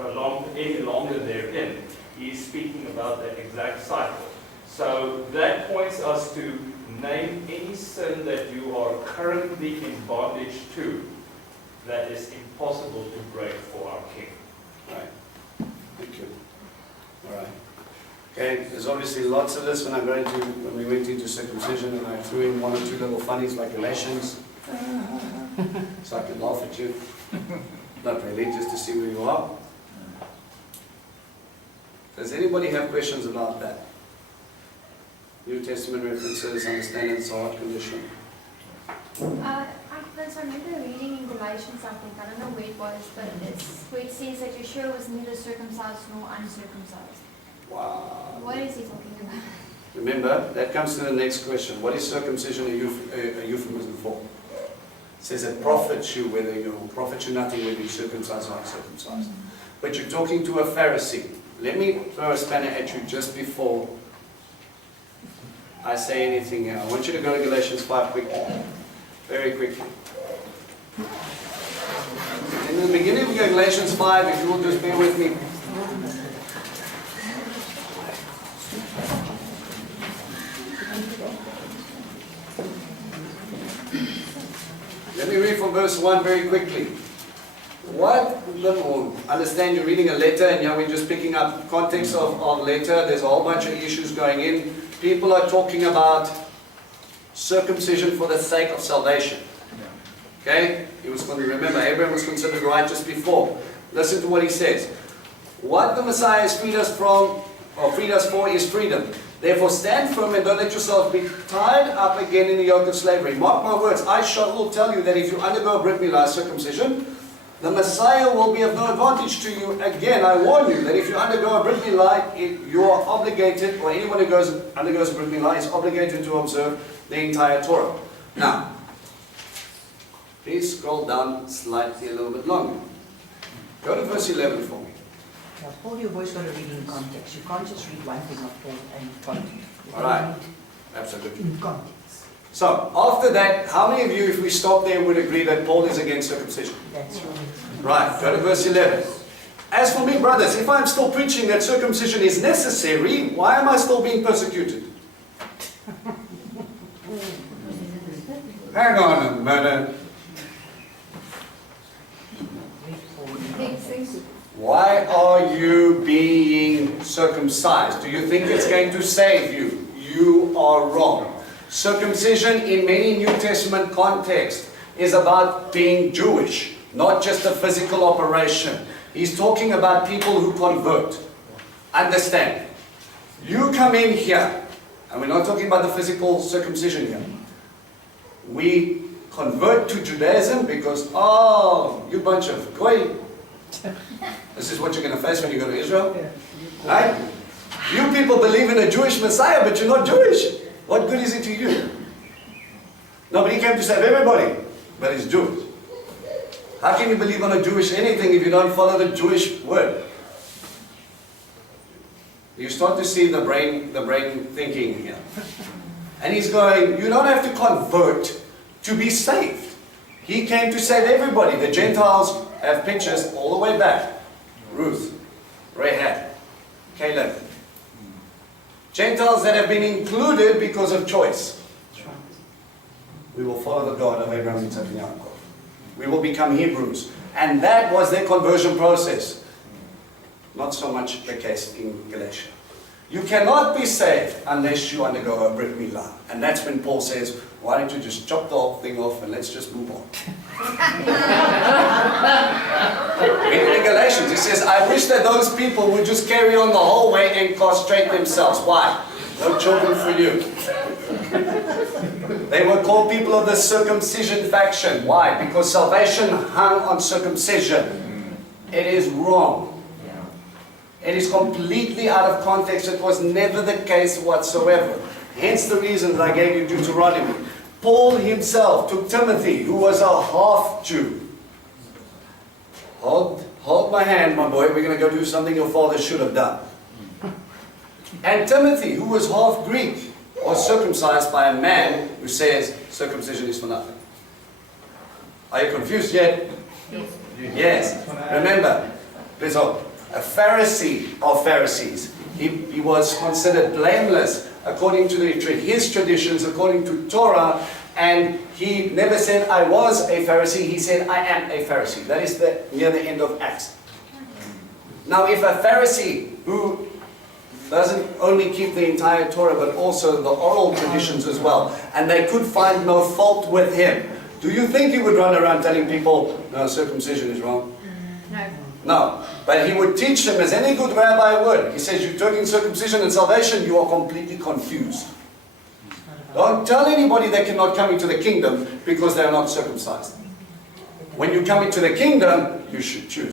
any longer therein? He's speaking about that exact cycle. So that points us to name any sin that you are currently in bondage to that is impossible to break for our King. Right. Thank you. All right. Okay, there's obviously lots of this when we went into circumcision, and I threw in one or two little funnies like Galatians, so I could laugh at you. Not really, just to see where you are. Does anybody have questions about that? New Testament references, understanding the heart condition. I remember reading in Galatians something, I don't know where it was, but it's where it says that Yeshua was neither circumcised nor uncircumcised. Wow. What is he talking about? Remember, that comes to the next question. What is circumcision a euphemism for? It says it profits you nothing whether you're circumcised or uncircumcised. But you're talking to a Pharisee. Let me throw a spanner at you just before I say anything here. I want you to go to Galatians 5 quickly. Very quickly. In the beginning of Galatians 5, if you will just bear with me. Let me read from verse 1 very quickly. Understand you're reading a letter, and here we're just picking up context of letter. There's a whole bunch of issues going in. People are talking about circumcision for the sake of salvation. Okay? Remember, Abraham was considered righteous before. Listen to what he says. What the Messiah has freed us for is freedom. Therefore stand firm and don't let yourselves be tied up again in the yoke of slavery. Mark my words, I shall tell you that if you undergo a Brit Milah circumcision, the Messiah will be of no advantage to you. Again, I warn you that if you undergo a Brit Milah, you are obligated, or anyone who undergoes a Brit Milah is obligated to observe the entire Torah. Now, please scroll down slightly a little bit longer. Go to verse 11 for me. Now, Paul, you've always got to read in context. You can't just read one thing of Paul and context. All right. Absolutely. In context. So, after that, how many of you, if we stop there, would agree that Paul is against circumcision? That's right. Right, go to verse 11. As for me, brothers, if I'm still preaching that circumcision is necessary, why am I still being persecuted? Hang on a minute. Why are you being circumcised? Do you think it's going to save you? You are wrong. Circumcision in many New Testament contexts is about being Jewish. not just a physical operation. He's talking about people who convert. Understand? You come in here, and we're not talking about the physical circumcision here. We convert to Judaism because, oh, you bunch of goy. This is what you're going to face when you go to Israel. Right? You people believe in a Jewish Messiah, but you're not Jewish. What good is it to you? Nobody came to save everybody, but it's Jewish. How can you believe on a Jewish anything if you don't follow the Jewish word? You start to see the brain thinking here. And he's going, you don't have to convert to be saved. He came to save everybody. The Gentiles have pictures all the way back. Ruth, Rahab, Caleb. Gentiles that have been included because of choice. We will follow the God of Abraham, Isaac, and Jacob. We will become Hebrews. And that was their conversion process. Not so much the case in Galatia. You cannot be saved unless you undergo a Brit Milah. And that's when Paul says, why don't you just chop the whole thing off and let's just move on. In Galatians, he says, I wish that those people would just carry on the whole way and castrate themselves. Why? No children for you. They were called people of the circumcision faction. Why? Because salvation hung on circumcision. It is wrong. It is completely out of context. It was never the case whatsoever. Hence the reason that I gave you Deuteronomy. Paul himself took Timothy, who was a half-Jew. Hold my hand, my boy. We're going to go do something your father should have done. And Timothy, who was half-Greek, was circumcised by a man who says circumcision is for nothing. Are you confused yet? Yes. Remember, please hold. A Pharisee of Pharisees. He was considered blameless according to his traditions, according to Torah, and he never said, I was a Pharisee. He said, I am a Pharisee. That is near the end of Acts. Now, if a Pharisee who doesn't only keep the entire Torah, but also the oral traditions as well, and they could find no fault with him, do you think he would run around telling people, no, circumcision is wrong? No. No, but he would teach them as any good rabbi would. He says, you're talking circumcision and salvation, you are completely confused. Don't tell anybody they cannot come into the kingdom because they are not circumcised. When you come into the kingdom, you should choose.